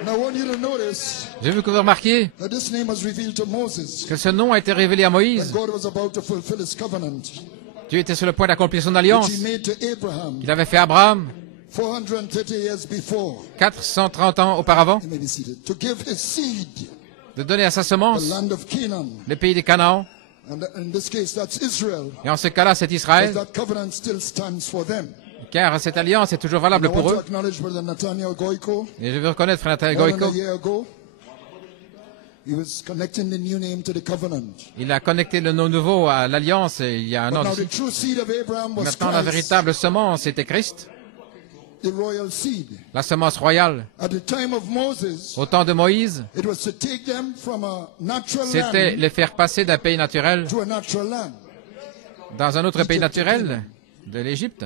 And I want you to notice Je veux que vous remarquiez that this name was revealed to Moses que ce nom a été révélé à when Moïse. God was about to fulfill his covenant, Dieu était sur le point d'accomplir son which alliance he made to Abraham qu'il avait fait à Abraham 430 years before. 430 ans auparavant, You may be seated. To give his seed de donner à sa the semence land of Canaan. le pays des Canaan. And in this case, that's Israel. Et en ce cas-là, c'est But Israël, that covenant still stands for them. car cette alliance est toujours I valable want pour to eux. acknowledge Brother Nathaniel Goiko. Et je veux reconnaître Frère Nathaniel More than Goïko. a year ago, he was connecting the new name to the covenant. Il a connecté le nom nouveau à l'alliance il y a un But an. now d'ici. the true seed of Abraham was Maintenant, la Christ, véritable semence était Christ, the royal seed. la semence royale. At the time of Moses, Au temps de Moïse, it was to take them from a natural c'était land les faire passer d'un pays naturel to a natural land. dans un autre pays naturel de l'Égypte.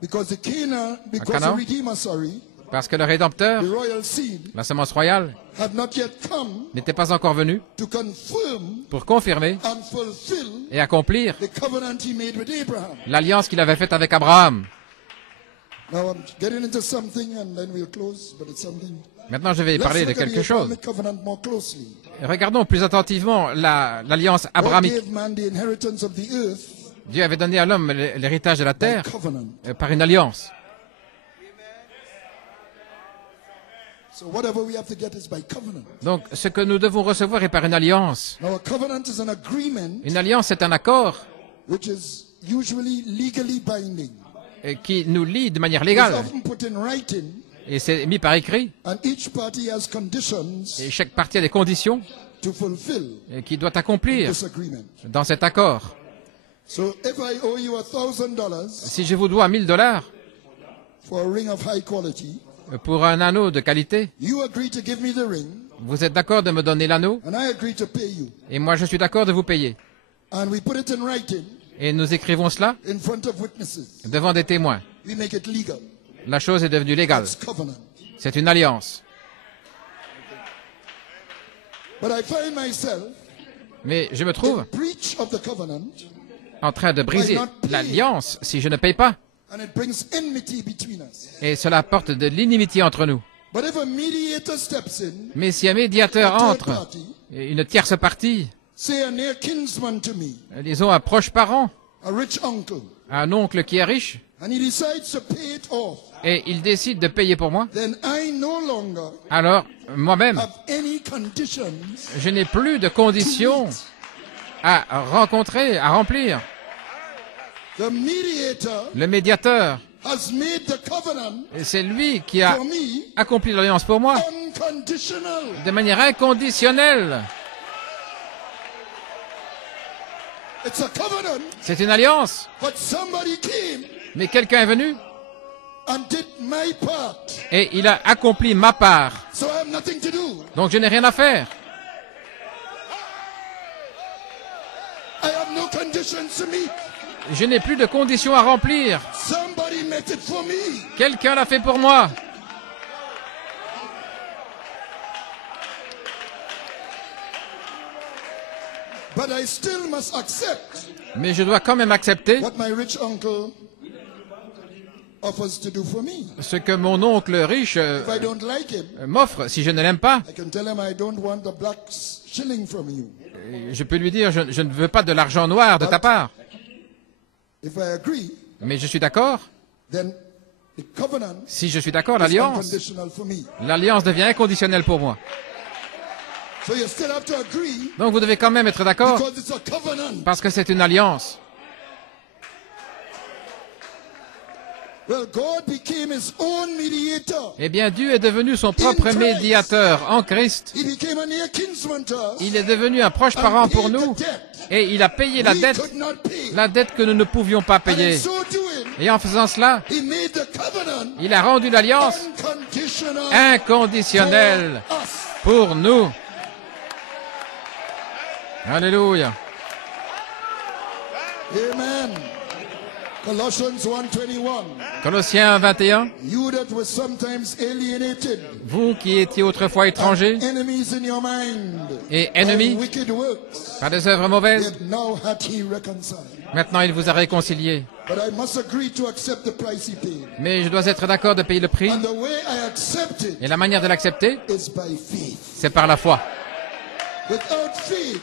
Because the Canaan, because Canaan? the Redeemer, sorry, Parce que le Rédempteur, the royal seed, la semence royale, had not yet come n'était pas encore venu to confirm pour confirmer and fulfill et accomplir the covenant he made with Abraham. l'alliance qu'il avait faite avec Abraham. Now I'm getting into something and then we'll close, but it's something. Maintenant, je vais Let's parler de look at quelque the chose. Abrahamic covenant more closely. Regardons plus attentivement l'alliance God abrahamique. gave man the inheritance of the earth Dieu avait donné à l'homme l'héritage de la by terre covenant. par une alliance. So whatever we have to get is by covenant. Donc, ce que nous devons recevoir est par une alliance. Now a covenant is an agreement Une alliance, c'est un accord which is usually legally binding. qui nous lie de manière It's légale. often put in writing, Et c'est mis par écrit. and each party has conditions Et chaque partie a des conditions to fulfill qui doit accomplir this agreement. dans cet accord. So if I owe you $1,000 Si je vous dois $1000 for a ring of high quality, pour un anneau de qualité, you agree to give me the ring, vous êtes d'accord de me donner l'anneau and I agree to pay you. et moi je suis d'accord de vous payer. And we put it in writing Et nous écrivons cela in front of witnesses. devant des témoins. We make it legal. La chose est devenue légale. That's covenant. C'est une alliance. But I find myself Mais je me trouve in breach of the covenant, en train de briser l'alliance si je ne paye pas. and it brings enmity between us. Et cela apporte de l'inimitié entre nous. But if a mediator steps in, Mais si un médiateur a third entre, party, une tierce partie, say a near kinsman to me, disons un proche parent, a rich uncle, un oncle qui est riche, and he decides to pay it off, et il décide de payer pour moi, then I no longer alors moi-même, have any conditions. je n'ai plus de conditions à rencontrer, à remplir. The mediator Le médiateur, has made the covenant c'est lui qui a for me accompli l'alliance pour moi unconditional. de manière inconditionnelle. It's a covenant, C'est une alliance, but somebody came mais quelqu'un est venu and did my part. et il a accompli ma part. So I have nothing to do. Donc je n'ai rien à faire. I have no conditions to meet. Je n'ai plus de conditions à remplir. Somebody met it for me. Quelqu'un l'a fait pour moi. But I still must accept Mais je dois quand même accepter what my rich uncle offers to do for me. ce que mon oncle riche If I don't like him, m'offre. Si je ne l'aime pas, I can tell him I don't want the black shilling from you. je peux lui dire je ne veux pas de l'argent noir de ta part. If I agree, Mais je suis d'accord. then the covenant Si je suis d'accord, is l'alliance unconditional for me. devient inconditionnelle pour moi. So you still have to agree Donc vous devez quand même être d'accord because it's a covenant. parce que c'est une alliance. Well, God became his own mediator. Eh bien, Dieu est devenu son propre médiateur en Christ. He became a near kinsman to us. Il est devenu un proche parent pour nous et il a payé We could not pay. la dette que nous ne pouvions pas And in payer. so doing, Et en faisant cela, he made the covenant il a rendu l'alliance unconditional inconditionnelle for us. pour nous. Alléluia. Amen. Colossians 1:21. Colossiens 21. You that were sometimes alienated, Vous qui étiez autrefois étrangers enemies in your mind, et ennemis by wicked works, par des œuvres mauvaises, yet now hath he reconciled. maintenant il vous a réconciliés. But I must agree to accept the price he paid. Mais je dois être d'accord de payer le prix. And the way I accept it Et la manière de l'accepter, is by faith. c'est par la foi. Without faith,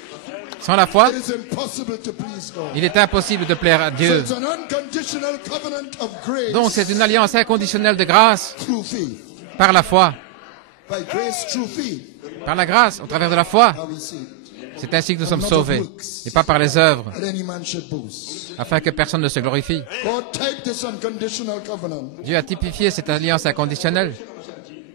Sans la foi, it is impossible to please God. il est impossible de plaire à So Dieu. it's an unconditional covenant of grace Donc c'est une alliance inconditionnelle de grâce through faith. par la foi. By grace through faith, Par la grâce, au travers de la foi. how we see it. C'est ainsi que nous sommes sauvés. Et pas par les œuvres, That any man should boast. afin que personne ne se glorifie. God typed this unconditional covenant Dieu a typifié cette alliance inconditionnelle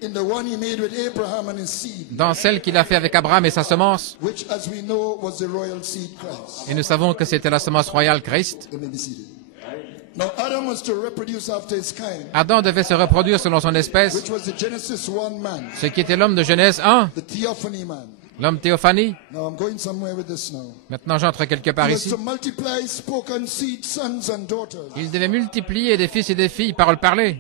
in the one he made with Abraham and his seed, dans celle qu'il a fait avec Abraham et sa semence. which, as we know, was the royal seed Christ. Et nous savons que c'était la semence royale Christ. Let me be seated. Now, Adam was to reproduce after his kind, Adam devait se reproduire selon son espèce, which was the Genesis 1 man, ce qui était l'homme de Genèse 1, the theophany man. l'homme théophanie. Now, I'm going somewhere with this now. Maintenant j'entre quelque part He was ici. to multiply spoken seed, sons and daughters. Il devait multiplier des fils et des filles, parole parlée.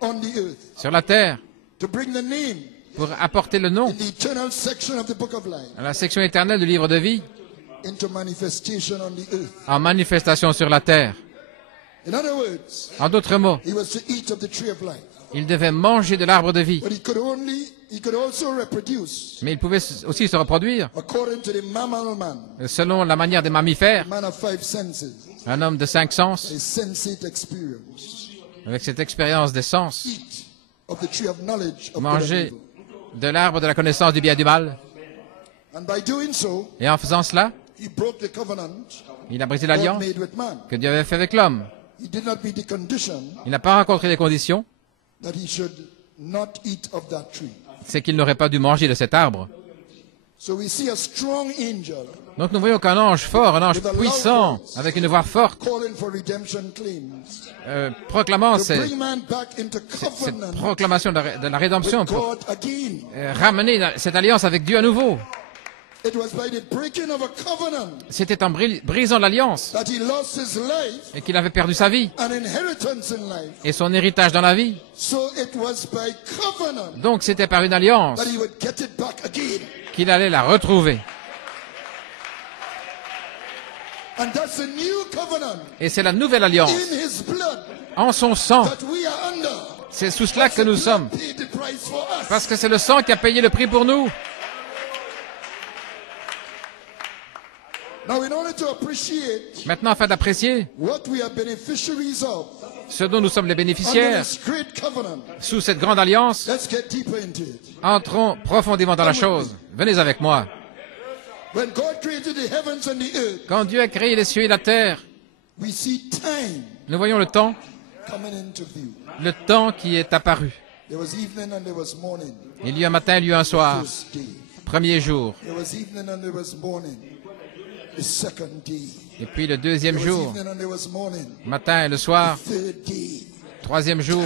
on the earth sur la terre to bring the name pour apporter le nom in the eternal section of the book of life à la section éternelle du livre de vie into manifestation on the earth. en manifestation sur la terre. In other words, En d'autres mots, he was to eat of the tree of life. il devait manger de l'arbre de vie, But he could also reproduce mais il pouvait aussi se reproduire according to the mammal man, selon la manière des mammifères, man of 5 senses, un homme de 5 sens, a sensate experience. avec cette expérience des sens, Eat of the tree of knowledge of good and manger evil. de l'arbre de la connaissance du bien et du mal. And by doing so, Et en faisant cela, he broke the covenant il a brisé God l'alliance made with man. que Dieu avait fait avec l'homme. He did not meet the condition Il n'a pas rencontré les conditions, that he should not eat of that tree. c'est qu'il n'aurait pas dû manger de cet arbre. So we see a strong angel Donc nous voyons qu'un ange fort, un ange puissant, avec une voix forte, calling for redemption claims proclamant to cette bring man back into covenant proclamation de la rédemption with pour God again. ramener cette alliance avec Dieu à nouveau. It was by the breaking of a covenant C'était en brisant l'alliance that he lost his life et qu'il avait perdu sa vie and inheritance in life. et son héritage dans la vie. So it was by covenant Donc c'était par une alliance that he would get it back again. qu'il allait la retrouver. And that's a new covenant Et c'est la nouvelle alliance in his blood en son sang. that we are under. C'est sous cela que nous sommes. Paid the price for us. Parce que c'est le sang qui a payé le prix pour nous. Now, in order to appreciate Maintenant, afin d'apprécier what we are beneficiaries of ce dont nous sommes les under bénéficiaires this great covenant, sous cette grande alliance, let's get deeper into it. entrons profondément dans la chose. Venez avec moi. When God created the heavens and the earth, Quand Dieu a créé les cieux et la terre, we see time nous voyons le temps qui est apparu. There was evening and there was morning. Il y eut un matin, il y eut un soir, First day. premier jour. There was evening and there was morning. The second day. Et puis le deuxième There was jour, evening and there was morning. matin et le soir, Third day troisième jour,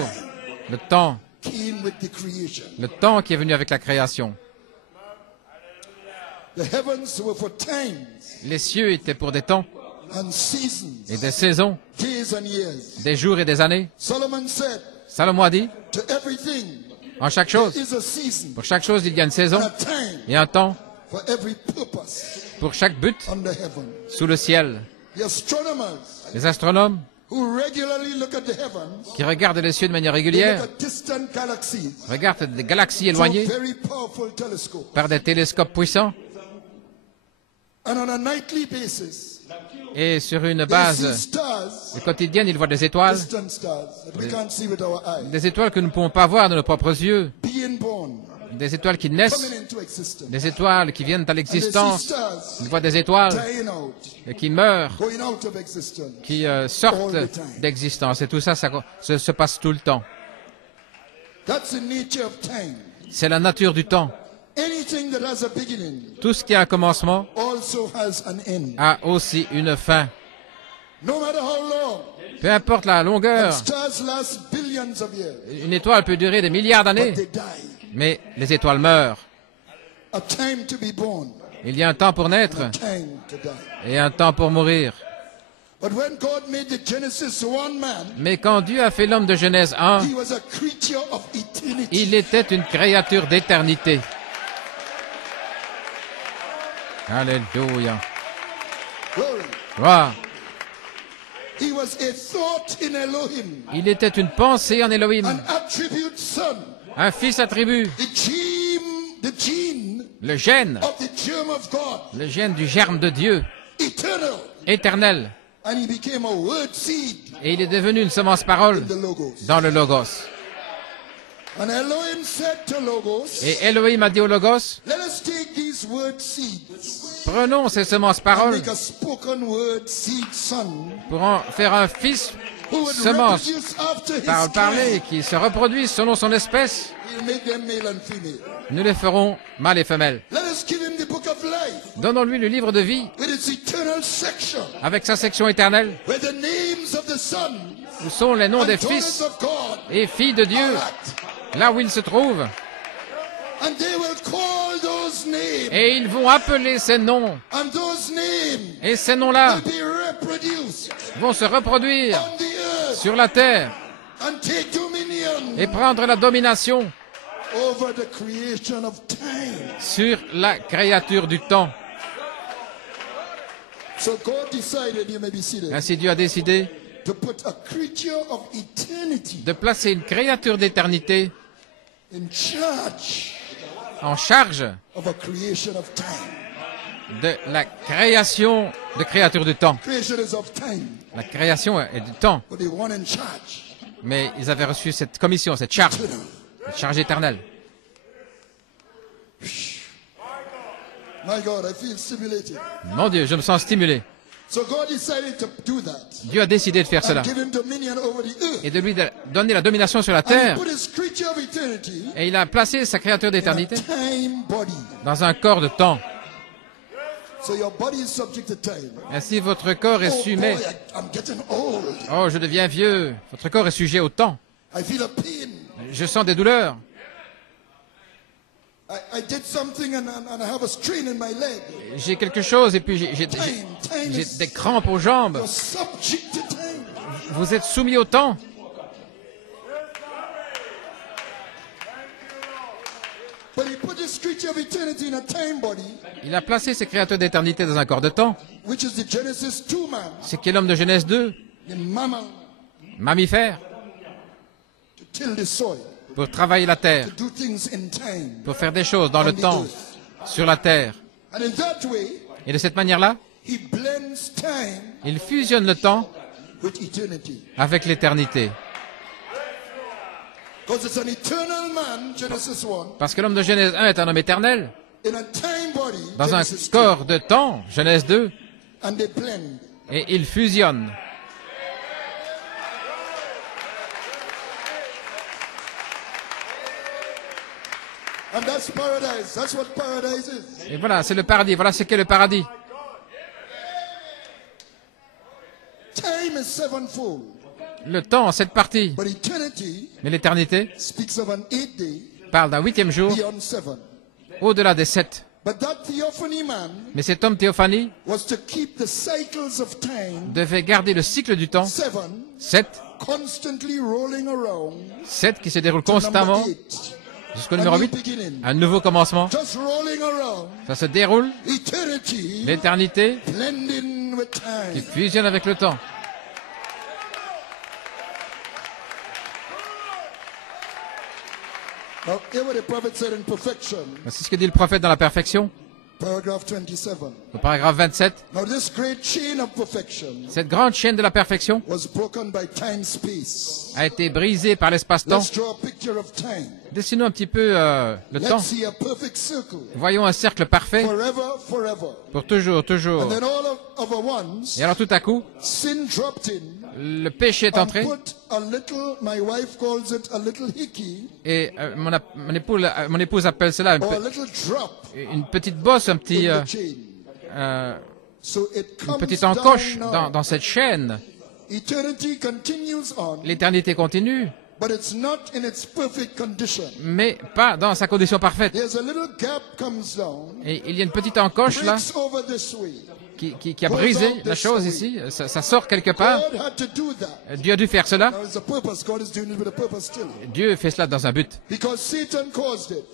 le temps came with the creation. qui est venu avec la création. The heavens were for times Les cieux étaient pour des temps and seasons, et des saisons, days and years. des jours et des années. Solomon said, Salomon a dit, to everything en chaque there chose, is a season pour chaque chose, il y a une saison and a time et un temps for every purpose pour chaque but under heaven. sous le ciel. The astronomers Les astronomes who regularly look at the heavens, qui regardent les cieux de manière they look régulière at distant galaxies regardent des galaxies through éloignées very powerful telescopes. par des télescopes puissants And on a nightly basis, et sur une they see base stars, quotidienne, ils voient des étoiles, distant stars that we can't see with our eyes, des étoiles que nous ne pouvons pas voir de nos propres yeux, being born, des étoiles qui naissent, coming into existence. des étoiles qui viennent à And they see l'existence. stars Ils voient des étoiles dying out, et qui meurent, going out of existence. qui sortent d'existence. Et tout ça, ça se passe tout le temps. That's the nature of time. C'est la nature du temps. Anything that has a beginning Tout ce qui a un commencement also has an end. a aussi une fin. No matter how long, Peu importe la longueur, stars last billions of years, une étoile peut durer des milliards d'années, but they die. mais les étoiles meurent. A time to be born, Il y a un temps pour naître a time to die. et un temps pour mourir. But when God made the Genesis one man, Mais quand Dieu a fait l'homme de Genèse 1, he was a creature of eternity. il était une créature d'éternité. Alléluia. Glory. Gloire. He was a thought in Elohim, Il était une pensée en Elohim, an attribute son, un fils attribut, the gene le gène, of the germ of God, le gène du germe de Dieu, eternal. éternel. And he became a word seed Et il est devenu une semence parole in the Logos. dans le Logos. And Elohim said to Logos, Et Elohim a dit au Logos, let us take these word seeds prenons ces semences and paroles make a spoken word seed son pour en faire un fils, who would semence, reproduce after his parole parlée, kind. qui se reproduisent selon son espèce. He'll make them male and female. Nous les ferons mâles et femelles. Let us give him the book of life Donnons-lui le livre de vie with its eternal section, avec sa section éternelle, where the names of the sons où sont les noms and des daughters fils of God et filles de Dieu, are at. là où ils se trouvent. And they will call those names, Et ils vont appeler ces noms. and those names Et ces noms-là will be reproduced vont se reproduire on the earth sur la terre and take dominion et prendre la domination over the creation of time. sur la créature du temps. So God decided, you may be seated, Ainsi Dieu a décidé to put a creature of eternity de placer une créature d'éternité in charge en charge of a creation of time. de la création de créatures du temps. Creation is of time, La création est du temps, but the one in charge, mais ils avaient reçu cette commission, cette charge éternelle. My God, I feel stimulated. Mon Dieu, je me sens stimulé. So God decided to do that Dieu a décidé de faire cela and give him dominion over the earth. et de lui donner la domination sur la And he terre. put his creature of eternity Et il a placé sa créature in a d'éternité time body. dans un corps de temps. So your body is subject to time. Ainsi, votre corps est Oh boy, soumis. I'm getting old. Oh, je deviens vieux. Votre corps est sujet au temps. I feel a pain. Je sens des douleurs. I did something and I have a strain in my leg. J'ai quelque chose et puis j'ai des crampes aux jambes. You're subject to time. Vous êtes soumis au temps. But he put this creature of eternity in a time body, Il a placé ses créatures d'éternité dans un corps de temps. which is the Genesis 2 man, C'est qui est l'homme de Genèse 2, the mammal, mammifère, to till the soil, pour travailler la terre, to do things in time. pour faire des choses dans le temps, sur la terre. And in that way, Et de cette manière-là, he blends time il fusionne le temps with eternity. avec l'éternité. Because it's an eternal man, Genesis 1, Parce que l'homme de Genèse 1 est un homme éternel, in a time body, dans un Genesis 2, corps de temps, Genèse 2, and they blend. et il fusionne. And that's paradise. That's what paradise is. Et voilà, c'est le paradis. Voilà ce qu'est le paradis. Time is sevenfold, Le temps en 7 parties. but eternity Mais l'éternité speaks of an 8-day parle d'un 8e jour, beyond 7. au-delà des 7. But that theophany man Mais cet homme théophanie was to keep the cycles of time, devait garder le cycle du temps, 7, 7, constantly rolling around 7 qui se déroule to number constamment 8. jusqu'au A numéro new 8, beginning. un nouveau commencement. Just rolling around. Ça se déroule, Eternity l'éternité blending with qui time. fusionne avec le temps. Now, here what the prophet said in perfection, C'est ce que dit le prophète dans la perfection, paragraph 27. au paragraphe 27. Now, this great chain of perfection Cette grande chaîne de la perfection was broken by time-space. a été brisée par l'espace-temps. Let's draw a picture of time. Dessinons un petit peu le temps. Let's see a perfect circle. Voyons un cercle parfait Forever, forever. pour toujours, toujours. And then all of at once, Et alors tout à coup, sin dropped in le péché est and entré put a little, my wife calls it a little hickey, et mon épouse appelle cela or a little drop une petite bosse, un petit, in the chain. euh, So it une comes petite down encoche now. dans cette chaîne. Eternity continues on, L'éternité continue, but it's not in its perfect condition. mais pas dans sa condition parfaite. There's a little gap comes down, Et il y a une petite encoche là breaks over this way. qui a brisé la chose ici. Ça sort quelque part. God had to do that. Dieu a dû faire cela. Now it's a purpose. God is doing it with a purpose still. Dieu fait cela dans un but. Because Satan caused it.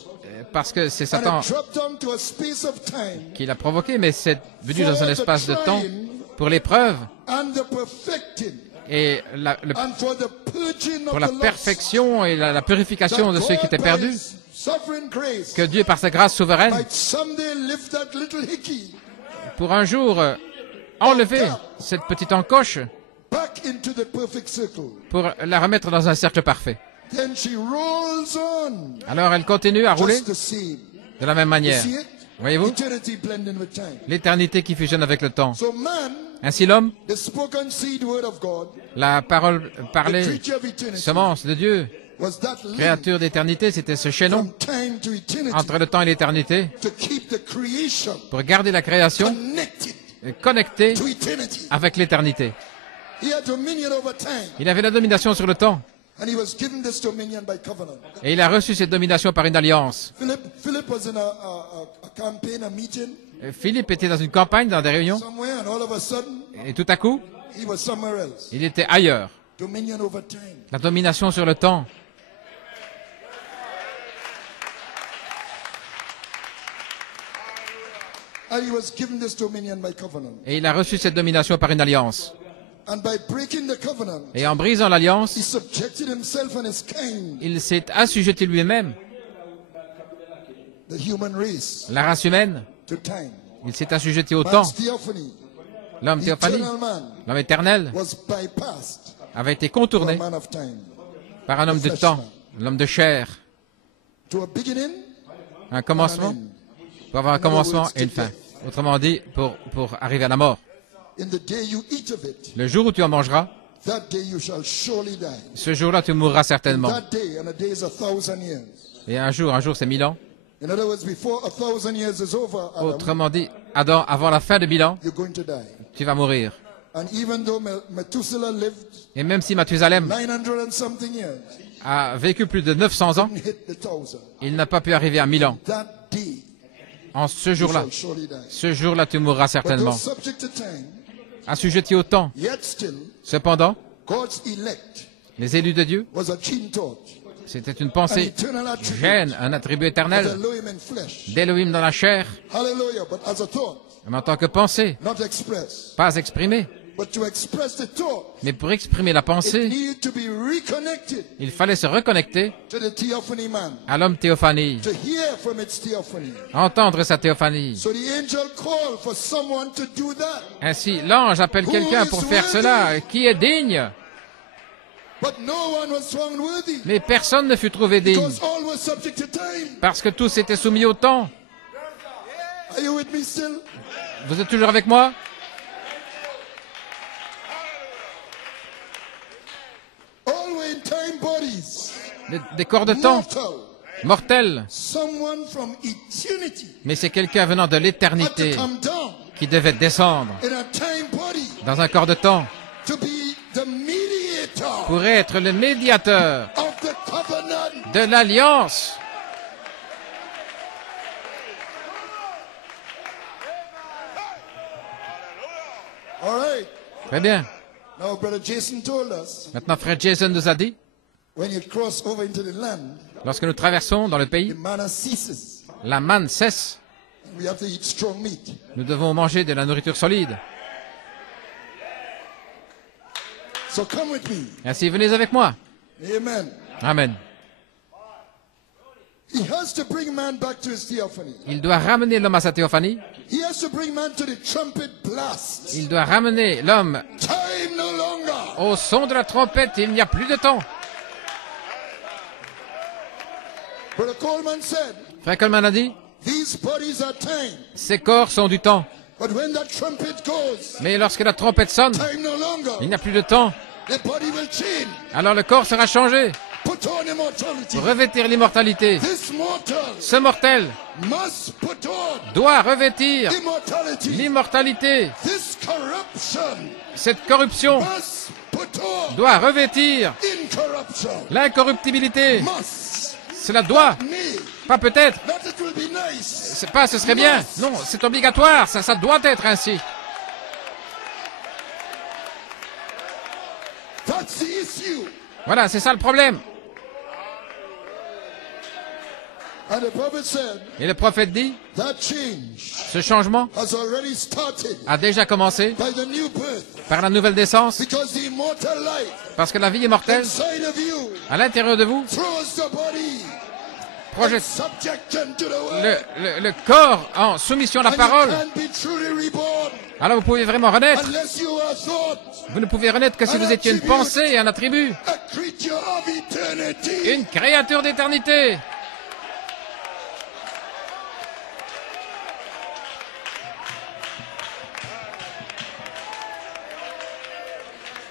Parce que c'est And Satan it dropped onto a space of time qui l'a provoqué, mais c'est venu dans un espace de temps pour l'épreuve and the perfecting et and for the purging pour of la the lost. perfection et la purification de That ceux qui God, étaient by perdus. His sovereign grace, Que Dieu, par sa grâce souveraine, might someday lift that little hickey pour un jour enlever cette petite encoche back into the perfect circle. pour la remettre dans un cercle parfait. Then she rolls on Alors elle continue à rouler just the same. de la même You manière. see it? Voyez-vous? Eternity blending with time. L'éternité qui fusionne avec le temps. So man, Ainsi l'homme, the spoken seed word of God, la parole the parlée, creature of eternity, semence de Dieu, was that link créature d'éternité, c'était ce chaînon from time to eternity entre le temps et l'éternité to keep the creation pour garder la création connected connectée to eternity. avec l'éternité. He had dominion over time, Il avait la domination sur le temps and he was given this dominion by covenant. et il a reçu cette domination par une alliance. Philip was in a campaign, a meeting Philippe était dans une campagne, dans des réunions, somewhere, and all of a sudden, et tout à coup, he was somewhere else. il était ailleurs. Dominion over time. La domination sur le temps. And he was given this dominion by covenant. Et il a reçu cette domination par une alliance. And by breaking the covenant, Et en brisant l'alliance, he subjected himself and his kind, il s'est assujetti lui-même, the human race, la race humaine. to time. Il s'est assujetti au temps. Man's theophany, L'homme the théophanie, eternal man, l'homme éternel, was bypassed avait été to a contourné man of time. par un homme de temps, l'homme de chair. To a beginning, Un commencement, pour avoir un commencement et une fin. Autrement dit, pour arriver à la mort. in the day you eat of it, Le jour où tu en mangeras, that day you shall surely die. ce jour-là, tu mourras certainement. That day, and a day is 1,000 years. Et un jour c'est 1000 ans. In other words, before 1,000 years is over, Adam, Autrement dit, Adam, avant la fin de 1000 ans, you're going to die. tu vas mourir. And even though Methuselah lived Et même si Mathusalem 900 and something years, a vécu plus de 900 ans, didn't hit the 1,000. il n'a pas pu arriver à 1000 ans. That day, En ce you jour-là, shall surely die. ce jour-là, tu mourras But though certainement. subject to time, Assujetti au temps. yet still, Cependant, God's elect les élus de Dieu, was a keen thought, c'était une an pensée eternal attribute gêne, un attribut of éternel Elohim in flesh. d'Élohim dans la chair, Hallelujah. But as a thought, mais en tant que pensée, not expressed. pas exprimée. But to express the thought, Mais pour exprimer la it pensée, needed to be reconnected il fallait se reconnecter to the theophany man, à l'homme théophanie, to hear from its theophany. entendre sa théophanie. So the angel called for someone to do that. Ainsi, l'ange appelle quelqu'un pour faire cela, qui est digne. But no one was found worthy, Mais personne ne fut trouvé digne, because all were subject to time. parce que tous étaient soumis au temps. Are you with me still? Vous êtes toujours avec moi? All were in time bodies. Des corps de temps, Mortal. mortels. Someone from eternity Mais c'est quelqu'un venant de had to l'éternité come down qui devait descendre in a time body dans un corps de temps to be the mediator pour être le médiateur of the covenant. de l'alliance. All right. Très bien. Now, Brother Jason told us Maintenant, frère Jason nous a dit, when you cross over into the land, lorsque nous traversons dans le the pays, manna ceases. la manne cesse. We have to eat strong meat. Nous devons manger de la nourriture solide. So come with me. Ainsi, venez avec moi. Amen. Amen. He has to bring man back to his theophany. Il doit ramener l'homme à sa théophanie. He has to bring man to the trumpet blast. Il doit ramener l'homme Time no longer. au son de la trompette. Il n'y a plus de temps. Brother Coleman said, Frère Coleman a dit, these bodies are time. ces corps sont du temps. But when that trumpet goes, Mais lorsque la trompette sonne, time no longer. il n'y a plus de temps. The body will change. Alors le corps sera changé Put on immortality. pour revêtir l'immortalité. This mortal Ce mortel must put on doit revêtir immortality. l'immortalité. This corruption Cette corruption must put on doit revêtir incorruption. l'incorruptibilité. Must. Cela doit, Me. pas peut-être, Not it will be nice. c'est pas ce serait bien. Non, c'est obligatoire, ça doit être ainsi. That's the issue. Voilà, c'est ça le problème. And the prophet said Et le prophète dit, that change ce changement has already started a déjà commencé by the new birth. par la nouvelle naissance, Because the immortal life parce que la vie immortelle, inside of you à l'intérieur de vous, throws the body in projette subjection to the word. le corps en soumission à la And parole. you can't be truly reborn Alors vous pouvez vraiment renaître. unless you are thought Vous ne pouvez renaître que si vous étiez une pensée et un attribut, a creature of eternity. une créature d'éternité.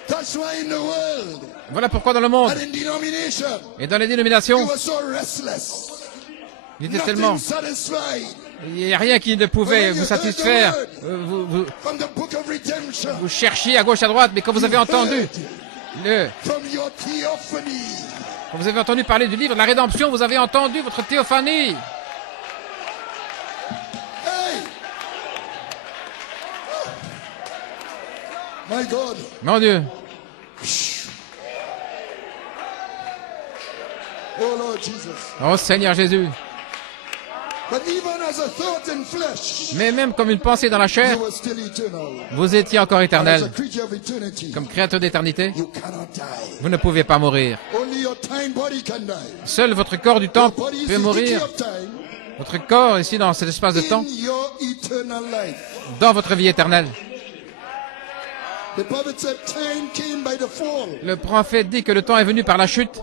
That's why in the world Voilà pourquoi dans le monde and in denomination et dans les you dénominations, are so restless. il était tellement... Nothing satisfied. Il n'y a rien qui ne pouvait vous satisfaire. From the book of redemption, Vous cherchiez à gauche, à droite, mais quand vous avez entendu from your theophany, quand vous avez entendu parler du livre de la rédemption, vous avez entendu votre théophanie. hey, my God, Mon Dieu, oh Lord Jesus, oh Seigneur Jésus, But even as a thought in flesh, Mais même comme une pensée dans la chair, you were still eternal. vous étiez encore And as a éternel. creature of eternity, Comme créateur d'éternité, you cannot die. vous ne pouvez pas mourir. Only your time body can die. Seul votre corps du temps Your body is peut the mourir. decay of time Votre corps, ici, dans cet espace de temps, in your eternal life. dans votre vie éternelle. The prophet said time came by the fall. Le prophète dit que le temps est venu par la chute.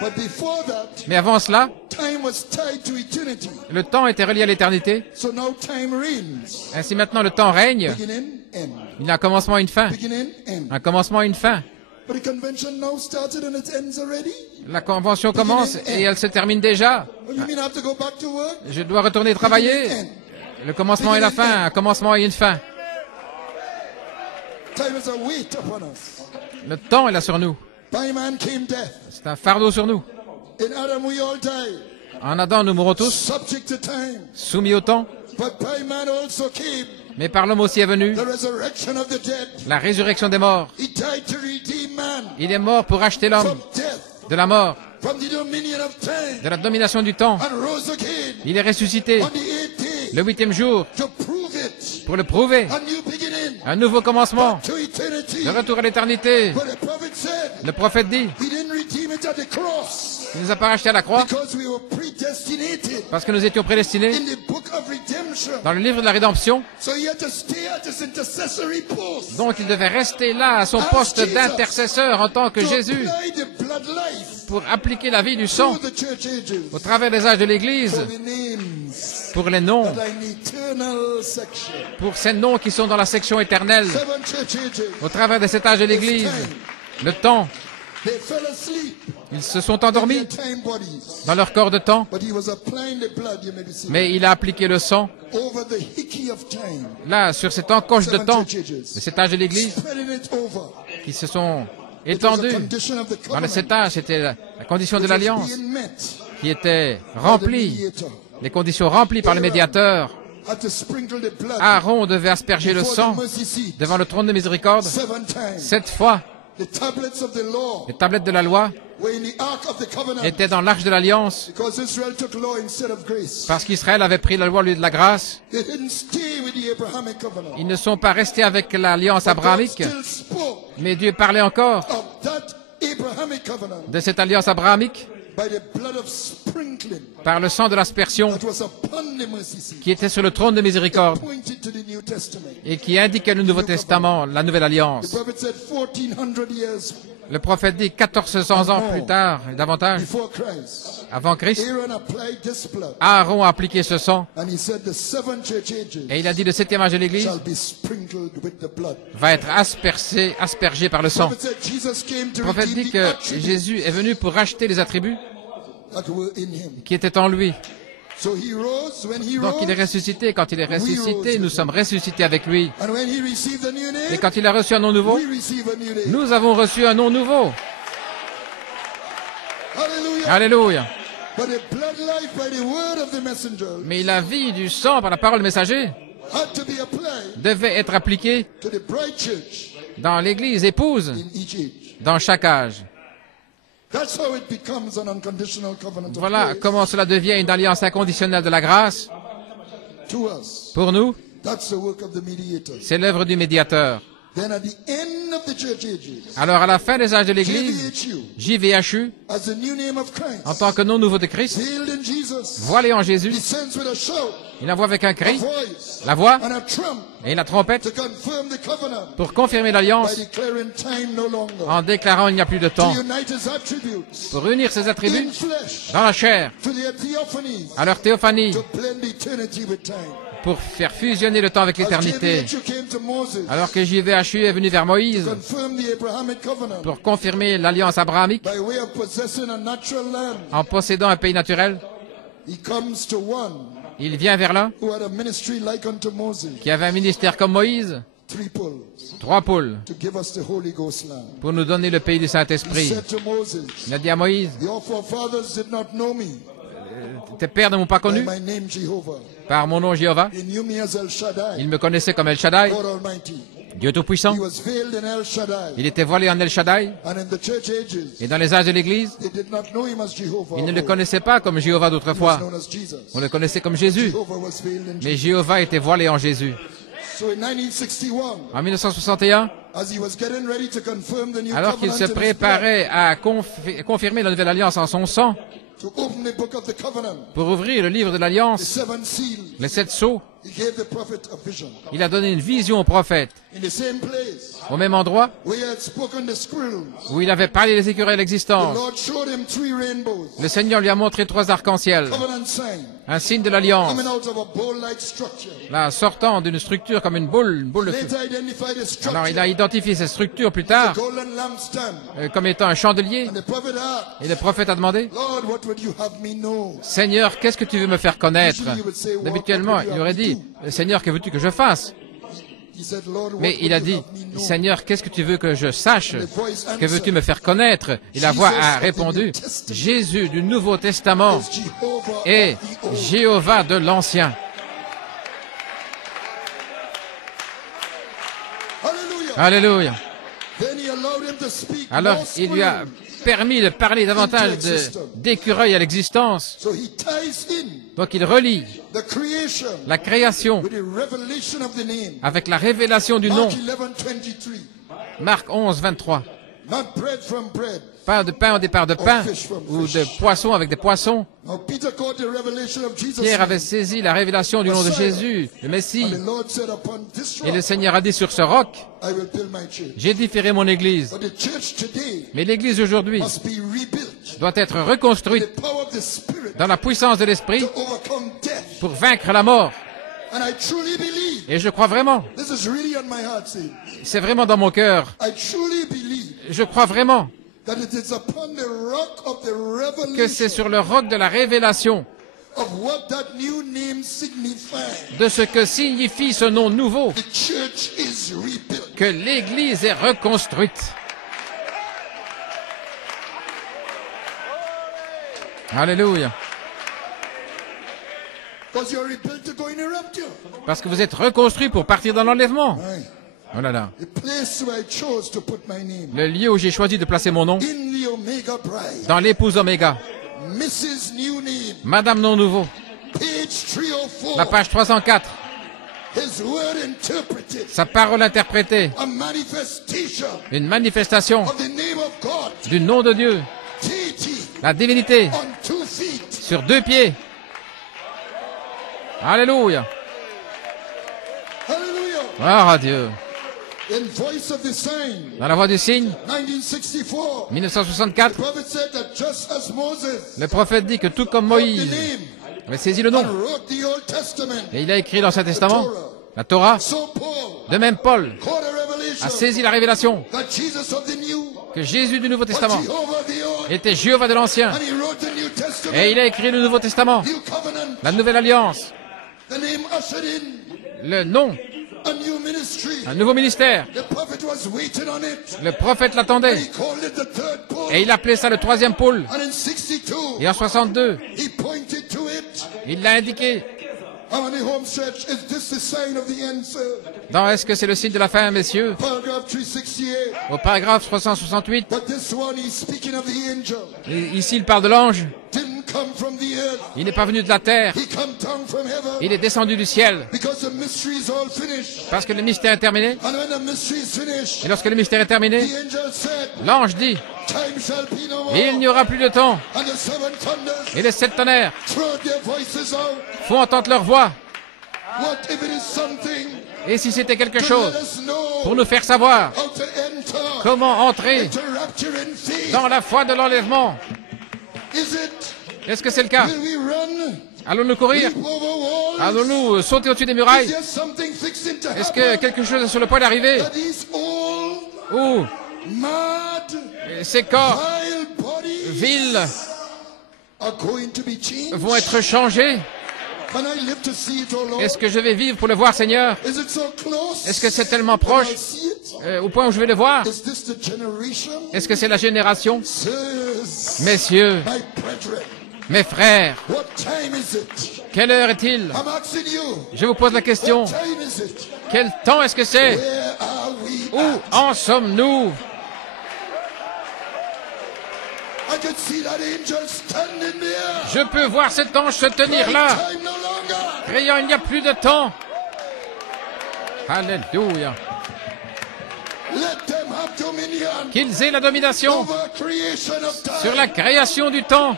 But before that, Mais avant cela, time was tied to eternity. le temps était relié à l'éternité. So now time reigns. Ainsi maintenant, le temps règne. Beginning, end. Il y a un commencement et une fin. Beginning, end. Un commencement et une fin. But the convention now started and it ends already? La convention commence et elle se termine déjà. What do you mean I have to go back to work? Je dois retourner travailler. Le commencement et la fin. Un commencement et une fin. Time is a weight upon us. Le temps est là sur nous. By man came death. C'est un fardeau sur nous. In Adam we all die. En Adam, nous mourrons tous, Subject to time. soumis au temps. But by man also came Mais par l'homme aussi est venu the resurrection of the dead. la résurrection des morts. He died to redeem man Il est mort pour racheter l'homme from death, de la mort, from the dominion of time, de la domination du temps. and rose again Il est ressuscité on the eighth day le 8e jour to prove it. pour le prouver. A new beginning Un nouveau commencement, to eternity. le retour à l'éternité. But the prophet said Le prophète dit, he didn't redeem it at the cross il nous a pas racheté à la croix because we were predestinated parce que nous étions prédestinés in the book of redemption. dans le livre de la rédemption. So he had to stay at his intercessory post Donc il devait rester là à son poste d'intercesseur en tant que to Jésus apply the blood life pour appliquer la vie du sang through the church ages au travers des âges de l'Église, for the names pour les noms, that are in eternal section. pour ces noms qui sont dans la section éternelle, Seven church ages. au travers de cet âge de l'Église. Le temps, They fell asleep ils se sont in their endormis time bodies. dans leur corps de temps, But he was applying the blood, you may be seeing, mais il a appliqué le sang over the hickey of time. là sur cette encoche de Seven temps church ages. de cet âge de l'Église Spreading it over. qui se sont It was a étendus condition of the dans le covenant cet âge. C'était la condition de which was l'alliance being met qui était by the remplie, mediator. les conditions remplies par le médiateur. Had to sprinkle the blood Aaron devait asperger le before sang the mercy seat devant le trône de miséricorde 7 times. 7 fois. The tablets of the law Les tablettes de la loi were in the ark of the covenant étaient dans l'arche de l'alliance because Israel took law instead of grace. parce qu'Israël avait pris la loi au lieu de la grâce. They didn't stay with the Abrahamic covenant. Ils ne sont pas restés avec l'alliance But God abrahamique, still spoke mais Dieu parlait encore of that Abrahamic covenant de cette alliance abrahamique by the blood of sprinkling par le sang de l'aspersion that was upon the mercy seat. qui était sur le trône de miséricorde Pointed to the New Testament. et qui indiquait le Nouveau Testament, la Nouvelle The Alliance. prophet said 1400 years Le prophète dit 1400 ans plus tard, et davantage, before Christ, avant Christ, Aaron applied this blood Aaron a appliqué ce sang and he said the 7 church ages et il a dit le 7e âge de l'Église shall be sprinkled with the blood. va être aspergé par le The sang. prophet said Jesus came to Le prophète redeem dit the que attributes Jésus est venu pour racheter les attributs that were in him. qui étaient en lui. So he rose. When he Donc il est rose, ressuscité. Quand il est ressuscité, nous sommes ressuscités avec lui. and when he received a new Et name, quand il a reçu un nom nouveau, we receive a new name. nous avons reçu un nom nouveau. Hallelujah. Alléluia. But the blood life by the word of the messenger Mais la vie du sang par la parole du messager had to be applied devait être appliquée to the bride church dans l'Église épouse, in each age. dans chaque âge. That's how it becomes an unconditional covenant of Voilà grace comment cela devient une alliance inconditionnelle de la grâce. to us. Pour nous, That's the work of the mediator. c'est l'œuvre du médiateur. Then at the end of the church ages, Alors à la fin des âges de l'Église, JVHU, JVHU, as the new name of Christ, en tant que nom nouveau de Christ, veiled in Jesus, voilé en Jésus, descends with a shout, il envoie avec un a cri, voice, la voix and a trump et la trompette to confirm the covenant pour confirmer by l'alliance declaring time no longer. en déclarant il n'y a plus de temps, To unite his attributes pour unir ses in attributs flesh dans la chair, to their theophanies, à leur théophanie, to blend eternity with time. pour faire fusionner le temps avec As l'éternité. JVHU came to Moses Alors que JVHU est venu vers Moïse to confirm the Abrahamic covenant pour confirmer l'alliance abrahamique by way of possessing a natural land, en possédant un pays naturel, he comes to one il vient vers l'un who had a ministry like unto Moses, qui avait un ministère comme Moïse, 3 pools, 3 poules, to give us the Holy Ghost land. pour nous donner le pays du He Saint-Esprit. said to Moses, Il a dit à Moïse, your forefathers did not know me tes pères ne m'ont pas by connu my name Jehovah. par mon nom Jéhovah. They knew me as El Shaddai, Ils me connaissaient comme El Shaddai, God Almighty. Dieu Tout-Puissant. He was veiled in El Shaddai. Il était voilé en El Shaddai. And in the church ages, Et dans les âges de l'Église, they did not know him as Jehovah. ils ne le of old. connaissaient pas comme Jéhovah He was d'autrefois. known as Jesus. On le connaissait comme Jésus. Jehovah was veiled in Mais Jesus. Jéhovah était voilé en Jésus. So in 1961, En 1961, as he was getting ready to confirm the new alors qu'il se covenant in his blood, préparait à confirmer la nouvelle alliance en son sang, to open the book of the covenant, pour ouvrir le livre de the l'alliance, 7 seals, les 7 sceaux, he gave the prophet a vision. il a donné une vision au prophète. In the same place Au même endroit where he had spoken the squirrels, où il avait parlé des écureuils de the l'existence, Lord showed him 3 rainbows, le Seigneur lui a montré 3 arcs-en-ciel, covenant sign, un signe de l'alliance, coming out of a bowl-like structure. là, sortant d'une structure comme une boule de feu. Later identified the structure, Alors il a identifié cette structure plus the tard golden lampstand. comme étant un chandelier, And the prophet asked, et le prophète a demandé, Lord, what would you have me know? Seigneur, qu'est-ce que tu veux me faire connaître? Habituellement, il aurait dit, Seigneur, que veux-tu que je fasse? He said, Lord, what Mais would il a you dit, have me know? Seigneur, qu'est-ce que tu veux que je sache? The voice Que veux-tu answered, me faire connaître? Et la voix a répondu, Jésus du Nouveau Testament is Jehovah et of the old. Jéhovah de l'Ancien. Hallelujah. Alléluia. Then he allowed him to speak Alors, more il lui a squirrels. permis de parler davantage d'écureuils à l'existence. So he ties in Donc, il relie the creation la création with the revelation of the name. avec la révélation du nom. Mark 11:23. Marc 11, 23. Not bread from bread. Pas de pain au départ de pain ou de poisson avec des poissons. Now Peter caught the revelation of Jesus. Pierre avait saisi la révélation du nom de Jésus, le Messie. And the Lord said, upon this Et le rock Seigneur a dit, sur ce roc, I will build my church. j'édifierai mon église. But the church today Mais l'église aujourd'hui must be rebuilt. doit être The reconstruite power of the Spirit dans la puissance de l'Esprit to overcome death. pour vaincre la mort. And I truly believe, Et je crois vraiment, this is really on my heart, see. c'est vraiment dans mon cœur, I truly believe je crois vraiment that it is upon the rock of the que c'est revelation sur le roc de la révélation of what that new name signifies. de ce que signifie ce nom nouveau The church is rebuilt. que l'église est reconstruite. Alléluia. Because you're rebuilt to go in a rapture. Parce que vous êtes reconstruit pour partir dans l'enlèvement. Right. Oh là là. The place where I chose to put my name. Le lieu où j'ai choisi de placer mon nom, In the Omega Bride. dans l'épouse Oméga. Mrs. New Name. Madame non nouveau. Page 304. La page 304. His word interpreted. Sa parole interprétée. A manifestation Une manifestation of the name of God. du nom de Dieu. Deity La divinité on 2 feet. sur 2 pieds. Alléluia. Hallelujah. Gloire à Dieu. In voice of the sign. Dans la voix du signe, 1964. 1964, The prophet said that just as Moses le prophète dit que tout comme wrote the Moïse name avait saisi le nom and wrote the Old Testament, et il a écrit l'Ancien Testament, la Torah, so Paul de même Paul caught a revelation a saisi la révélation that Jesus of the New que Jésus du Nouveau was Testament Jehovah the Old, était Jéhovah de l'Ancien and he wrote the New Testament, et il a écrit le Nouveau Testament, New Covenant, la Nouvelle Alliance, the name ushered in le nom, a new ministry. un nouveau ministère. The prophet was waiting on it. Le prophète l'attendait He called it the third pole. et il appelait ça le 3e pôle. And in 62, Et en 62, he pointed to it. il l'a indiqué. And on the home stretch, is this the sign of the end, sir? Dans Est-ce que c'est le signe de la fin, messieurs? Paragraph 368. Au paragraphe 368, But this one, he's speaking of the angel. et ici il parle de l'ange. Didn't come from the earth. Il n'est pas venu de la terre, He come down from heaven. il est descendu du ciel. Because the mystery is all finished. Parce que le mystère est terminé. And when the mystery is finished, Et lorsque le mystère est terminé, the angel said, l'ange dit, time shall be no more. et il n'y aura plus de temps. And the 7 thunders Et les 7 tonnerres throw their voices out. font entendre leur voix. What if it is something Et si c'était quelque to chose let us know pour nous faire savoir how to enter comment entrer into rapture in faith? dans la foi de l'enlèvement? Is it? Est-ce que c'est le cas? Will we run? Allons-nous courir? Leap over walls? Allons-nous sauter au-dessus des Is murailles? there something fixing to Est-ce que happen? quelque chose est sur le point d'arriver? That these old, Ou mad, ces corps vile bodies vils are going to be changed? vont être changés? Can I live to see it, oh Lord? Est-ce que je vais vivre pour le voir, Seigneur? Is it so close? Est-ce que c'est tellement Can proche I see it? au point où je vais le voir? Is this the generation? Est-ce que c'est la génération? Sirs, Messieurs, my brethren, mes frères, what time is it? quelle heure est-il? I'm asking you. Je vous pose la question. What time is it? Quel temps est-ce que c'est? Where are Où at? en sommes-nous? I could see that angel standing there. Je peux voir cet ange se tenir là, Time no longer. criant il n'y a plus de temps. Alléluia. Let them have dominion Qu'ils aient la domination over creation of time. sur la création du temps.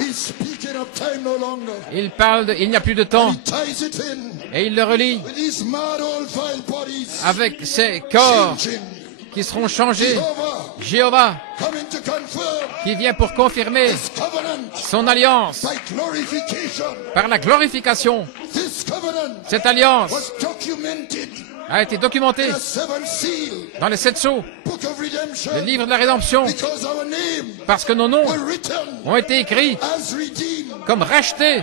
He's speaking of time no longer. Il parle de il n'y a plus de temps He ties it in et il le relie with these mad old vile bodies. avec ces corps Changing. qui seront changés. Over. Jéhovah Coming to confirm qui vient pour confirmer this covenant son alliance by glorification. par la glorification. This covenant Cette alliance was documented a été documentée in a seven seal dans les 7 sceaux, book of redemption. le livre de la rédemption, Because our name parce que nos noms were written ont été écrits as redeemed. comme rachetés.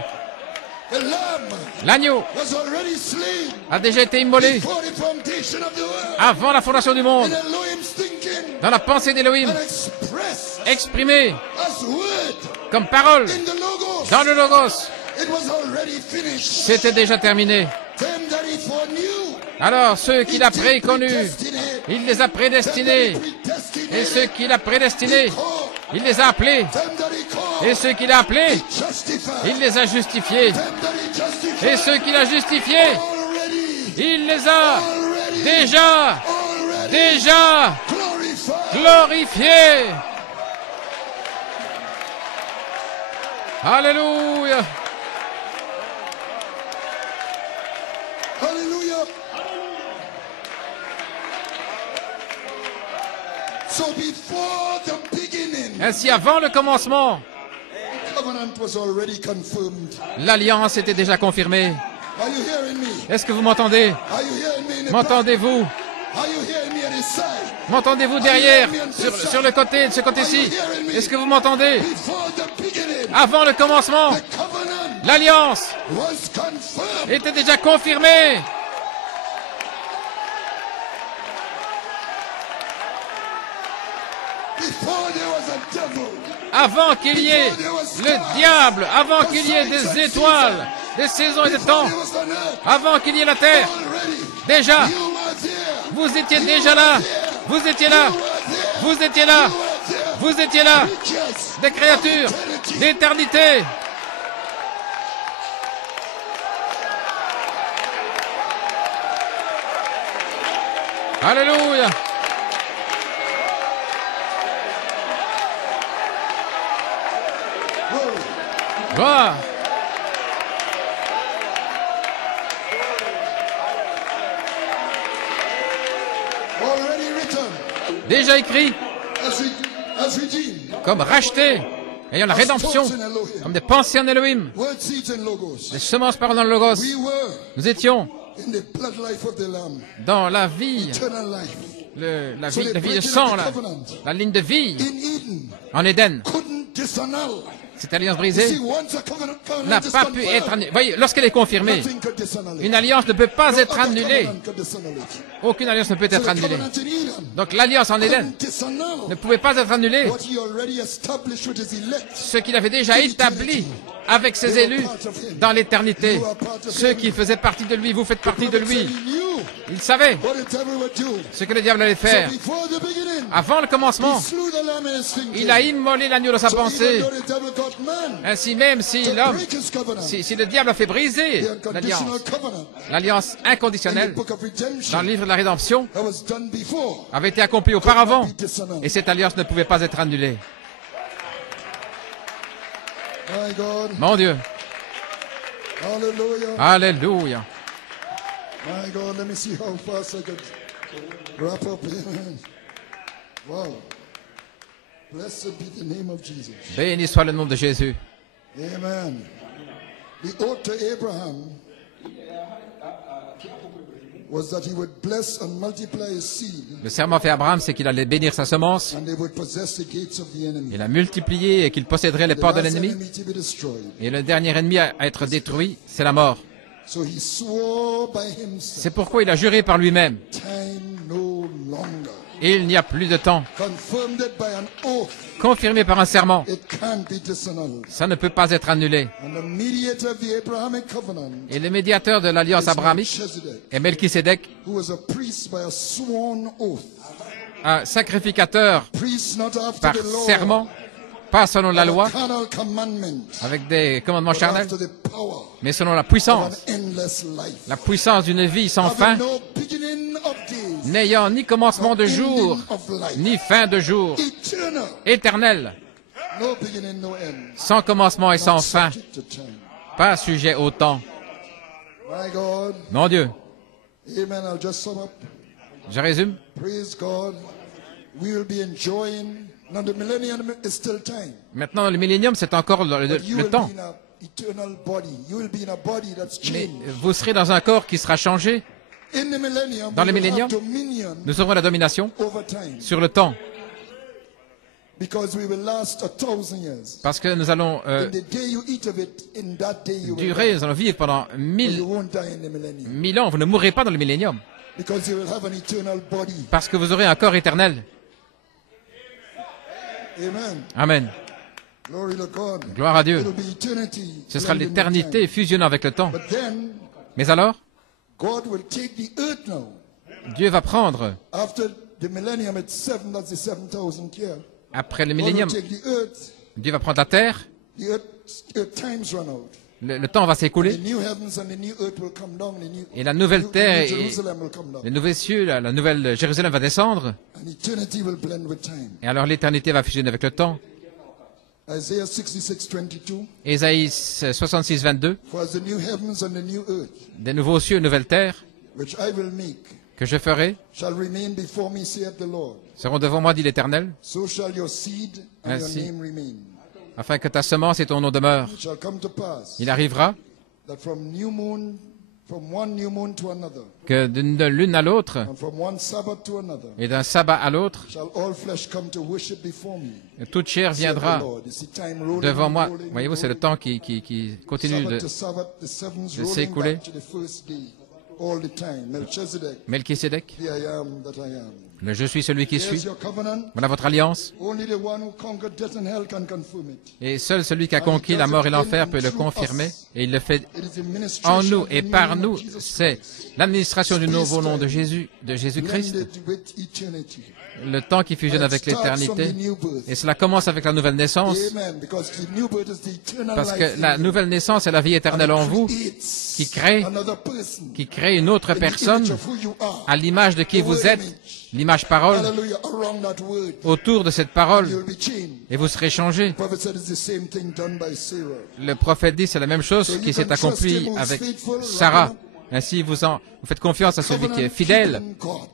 The lamb L'agneau was already slain a déjà été immolé before the foundation of the world. avant la fondation du monde, In Elohim's thinking dans la pensée d'Élohim, and expressed exprimé as word comme parole in the logos. dans le Logos. It was already finished. C'était déjà terminé. Them that he foreknew, Alors ceux qu'il a he did préconnus, predestinate. il les a Them prédestinés. that he predestinated, Et ceux qu'il a prédestinés, he called. il les a appelés. Them that he called, Et ceux qu'il a appelés, he justified. il les a justifiés. Them that he justified, Et ceux qu'il a justifiés, already, il les a already, déjà, already déjà glorified. glorifiés. Alléluia. Hallelujah. So before the beginning, Ainsi, avant le commencement, covenant was already confirmed. l'alliance était déjà confirmée. Are you hearing me? Est-ce que vous m'entendez? Are you hearing me in the back? M'entendez-vous? Are you hearing me at this side? M'entendez-vous derrière, sur le côté, de ce côté-ci? Est-ce que vous m'entendez? Before the beginning, Avant le commencement, the covenant l'alliance was confirmed. était déjà confirmée. Before there was a devil, Avant qu'il y ait le diable, avant qu'il y ait des étoiles, des saisons et des temps, there was an earth avant qu'il y ait la terre, already. déjà, You were there. vous étiez déjà là, vous étiez là, vous étiez là, vous étiez là, Yes. des créatures d'éternité. Alléluia. Glory. Gloire. Already written Déjà écrit as redeemed. comme racheté, ayant la rédemption, comme des pensées en Elohim, Word seeds and logos. des semences par dans le Logos. We were Nous étions in the blood life of the Lamb. dans la vie, Eternal life. la vie de sang, là, la ligne de vie In Eden. en Éden. Couldn't disannul. Cette alliance See, brisée once a covenant n'a is pas pu confirmed, être annulée. Voyez, lorsqu'elle est confirmée, nothing could disannul it. une alliance ne peut pas No être other annulée. covenant could disannul it. Aucune alliance ne peut So être the annulée. covenant in Eden Donc l'alliance en Éden couldn't disannul ne pouvait pas être annulée. what he already established with his elect. Ce qu'il avait déjà établi avec ses élus dans l'éternité. Ceux qui faisaient partie de lui, vous faites partie de lui. He knew Il savait what the devil would do. ce que le diable allait So faire. before the beginning, Avant le commencement, he slew the lamb in his thinking. il a immolé l'agneau dans sa So pensée. even though the devil got man Ainsi même si to l'homme, break his covenant, si le diable a fait briser the l'alliance, unconditional covenant l'alliance in the inconditionnelle book of dans redemption le livre de la rédemption that was done before avait été accomplie auparavant. be disannuled. Et cette alliance ne pouvait pas être annulée. My God, Mon Dieu. hallelujah. Alléluia. My God, let me see how fast I could wrap up. Amen. Wow. Blessed be the name of Jesus. Béni soit le nom de Jésus. Amen. The oath to Abraham was that he would bless and multiply his seed, Le serment fait à Abraham, c'est qu'il allait bénir sa semence, and they would possess the gates of the enemy. il a multiplié et qu'il posséderait les The portes de last l'ennemi. enemy to be destroyed. Et le dernier ennemi à être détruit, c'est la mort. So he swore by himself, C'est pourquoi il a juré par lui-même. time no longer Il n'y a plus de temps. confirmed by an oath, Confirmé par un serment. it can't be disannulled. Ça ne peut pas être annulé. And the mediator of the Abrahamic covenant Et le médiateur de l'alliance is abrahamique Melchizedek, est Melchisédek, who was a priest by a sworn oath. un sacrificateur Priest not after par the law, serment, pas selon la loi, carnal commandment, avec des commandements but charnels, after the power mais selon la of an puissance. endless life. La puissance d'une vie sans fin, Having no beginning of days, n'ayant ni commencement de jour, ending of life. ni fin de jour, Eternal, éternel, no beginning, no end. sans commencement et sans fin, Subject to time. pas sujet au temps. My God, Mon Dieu, amen. I'll just sum up. je résume. Praise God. We will be enjoying. Now the millennium is still time. Maintenant, le millénium, c'est encore But you le will temps. be in an eternal body. You will be in a body that's Mais changed. vous serez dans un corps qui sera changé. In the millennium, Dans le we will millénium, have dominion nous aurons la domination over time sur le temps. because we will last 1,000 years. Parce que nous allons In the day you eat of it, in that day you will durer, die. nous allons vivre pendant But you 1000 won't die in the millennium 1000 ans. Vous ne mourrez pas dans le millénium. because you will have an eternal body. Parce que vous aurez un corps éternel. Amen. Amen. Glory to God. Gloire à Dieu. It will be eternity. Ce sera blended with l'éternité time. fusionnant avec le temps. But then Mais alors, God will take the earth now. Dieu va prendre, After the millennium, it's 7, that's the 7,000 year. après le God will millénium, take the earth, Dieu va prendre la terre, the earth times run out. le temps va The s'écouler, new heavens and the new earth will come down. et la nouvelle terre new et Jerusalem will come down. les nouveaux cieux, la nouvelle Jérusalem va descendre, And eternity will blend with time. et alors l'éternité va fusionner avec le temps. Isaiah 66, 22. Ésaïe 66, 22, For as the new heavens and the new earth, des nouveaux cieux, nouvelle terre, which I will make, que je ferai, shall remain before me, saith the Lord, seront devant moi, dit l'Éternel, so shall your seed and Ainsi. your name remain. afin que ta semence et ton nom demeurent. It shall come to pass Il arrivera that from one new moon to another, que d'une lune à l'autre, and from one Sabbath to another, et d'un sabbat à l'autre, shall all flesh come to worship before me. toute chair saith the viendra Lord. You see time rolling, devant moi. rolling, Voyez-vous, c'est le rolling. temps qui continue Sabbath de to Sabbath, the sevens de rolling s'écouler. back to the first day, all the time. Melchizedek, Melchisédek. the I am that I am. Le je suis celui qui Here's suis. your covenant. Voilà votre alliance. Only the one who conquered death and hell can confirm it. Et seul celui qui a conquis la mort et l'enfer peut le confirmer. Et il le fait It is the ministration en nous of the et new par name nous. of Jesus C'est Christ, l'administration du nouveau nom de Jésus-Christ. blended with eternity. Le temps qui fusionne avec l'éternité. Et cela commence avec la nouvelle naissance. Amen. Because the new birth is the eternal Parce life que la in you. nouvelle naissance est la vie éternelle en vous, Creates qui crée another person qui crée une autre in the personne image of who you are. à l'image de qui vous êtes, l'image parole, Hallelujah. Around that word, autour de cette parole, you'll be changed. et vous serez changés. The prophet said it's the same thing done by Sarah. Le prophète dit c'est la même chose qui s'est accomplie avec Sarah. Ainsi, vous faites confiance à celui qui est fidèle Covenant-keeping God.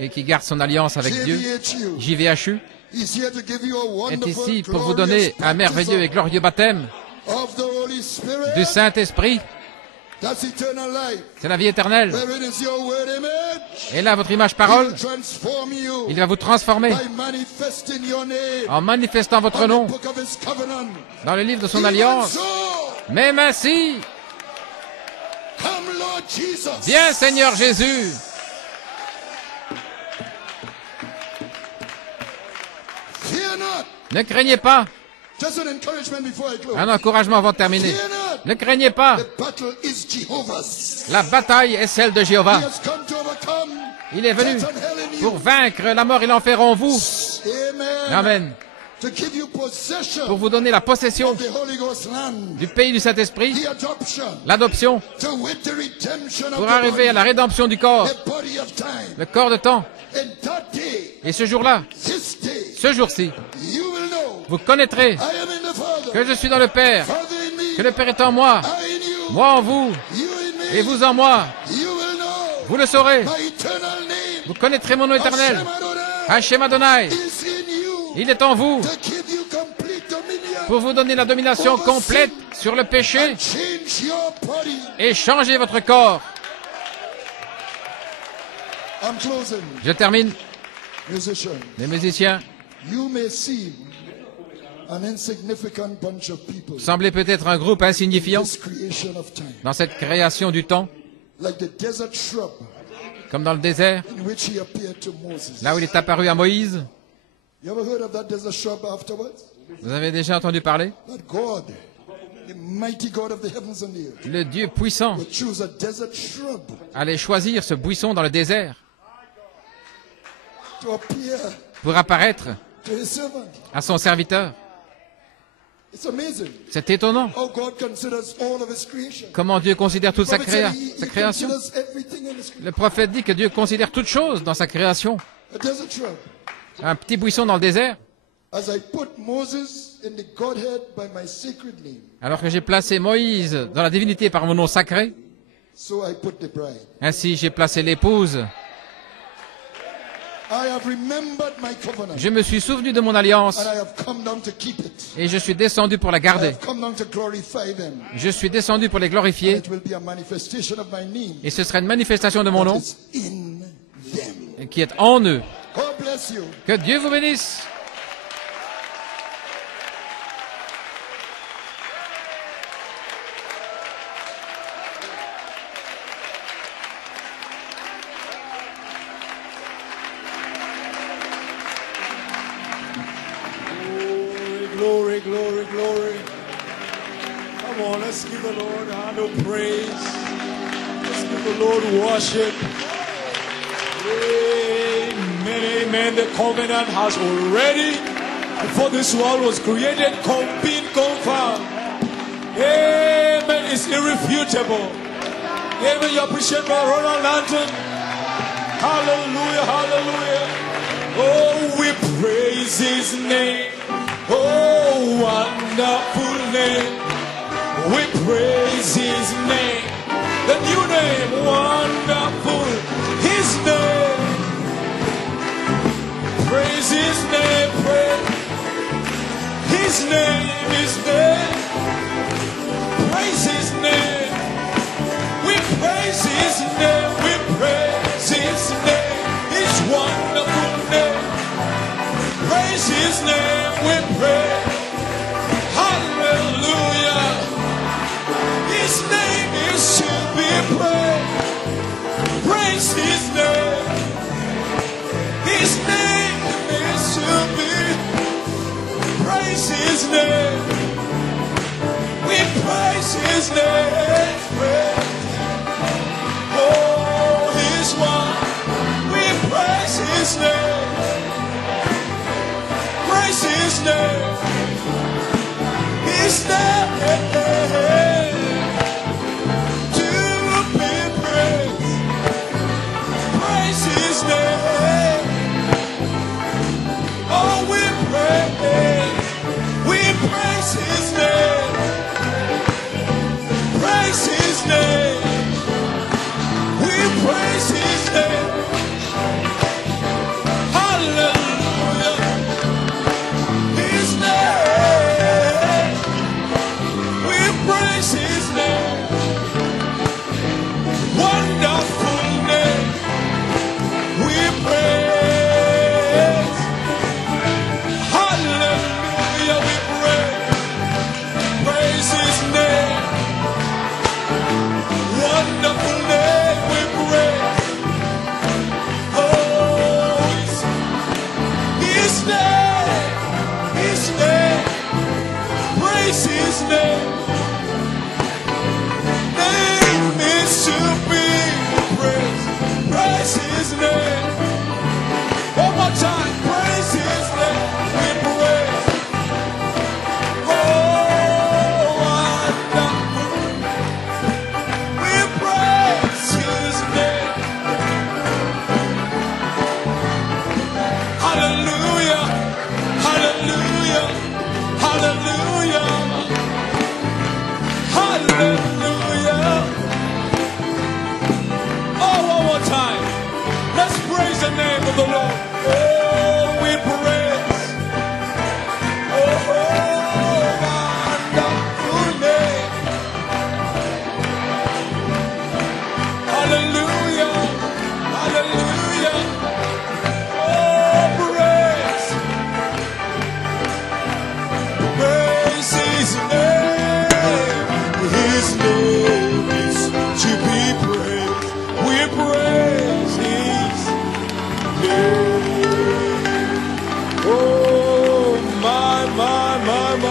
et qui garde son alliance avec Dieu. JVHU. JVHU He's here to give you a est wonderful, ici pour vous glorious donner un merveilleux et glorieux baptême of the Holy Spirit. du Saint-Esprit. That's eternal life. C'est la vie éternelle. Wherein is your word image? Et là, votre image He parole, will transform you il va vous transformer by manifesting your name en manifestant votre on the nom book of his covenant. dans le livre de son Even alliance. so, Même ainsi, come Lord Jesus. viens Seigneur Jésus. Fear not. Ne craignez pas. Just an encouragement before I close. Un encouragement avant de terminer. Fear not. Ne craignez pas. The battle is Jehovah's. La bataille est celle de He Jéhovah. has come to overcome Il est venu death and hell in you. pour vaincre la mort et l'enfer en vous. Amen. Amen. To give you possession Pour vous donner la possession of the Holy Ghost land. du pays du Saint-Esprit, The adoption. l'adoption, To wit the redemption of pour the arriver body. à la rédemption du corps, The body of time. le corps de temps. And that day, Et ce jour-là, this day, ce jour-ci, you will know vous connaîtrez I am in the Father. que je suis dans le Père, Father in me. que le Père est en moi, I in you. moi en vous, You in me. et vous en moi. You will know Vous le saurez. my eternal name. Vous connaîtrez mon nom éternel. Hashem Adonai Hachem Adonai, is in you. il est en vous To give you complete dominion. pour vous donner la domination complète sur le péché Change your body. et changer votre corps. I'm closing. Je termine. Musician, Les musiciens, you may seem an insignificant bunch of people semblez peut-être un groupe in insignifiant this creation of time. dans cette création du temps, Like the desert shrub comme dans le désert, in which he appeared to Moses. là où il est apparu à Moïse. You ever heard of that desert shrub afterwards? Vous avez déjà entendu parler? That God, the mighty God of the heavens and the earth, Le Dieu puissant will choose a desert shrub allait choisir ce buisson dans le désert to appear pour apparaître to his servant. à son serviteur. It's amazing C'est étonnant how God considers all of his creation. comment Dieu considère toute sa, Prophet said sa création. considers everything in his creation. Le prophète dit que Dieu considère toute chose dans sa création. A desert shrub. Un petit buisson dans le désert. As I put Moses in the Godhead by my sacred name, Alors que j'ai placé Moïse dans la divinité par mon nom sacré, so I put the bride. ainsi j'ai placé l'épouse. I have remembered my covenant, Je me suis souvenu de mon alliance and I have come down to keep it. et je suis descendu pour la I garder. have come down to glorify them. Je suis descendu pour les And glorifier it will be a manifestation of my name et ce sera une manifestation de mon nom that is in them. qui est en eux. God bless you. Que Dieu vous bénisse. Glory, glory, glory. Come on, let's give the Lord a hand of praise. Let's give the Lord worship. Amen, amen. The covenant has already, before this world was created, been confirmed. Amen. It's irrefutable. Amen. You appreciate my Ronald Lantern. Hallelujah, hallelujah. Oh, we praise his name. Oh, wonderful name. We praise his name. The new name, wonderful. His name. Praise his name. Praise his name. His name. Praise his name. We praise his name. We praise his name. His wonderful name. Praise his name, we pray. Hallelujah. His name is to be praised. Praise his name. His name is to be. Praise his name. We praise his name. Oh, his one. We praise his name. Praise his name. His name to be praised. Praise his name. Oh, we praise his name. Praise his name. We praise his name. Hallelujah. His name, we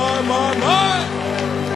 my, my, my.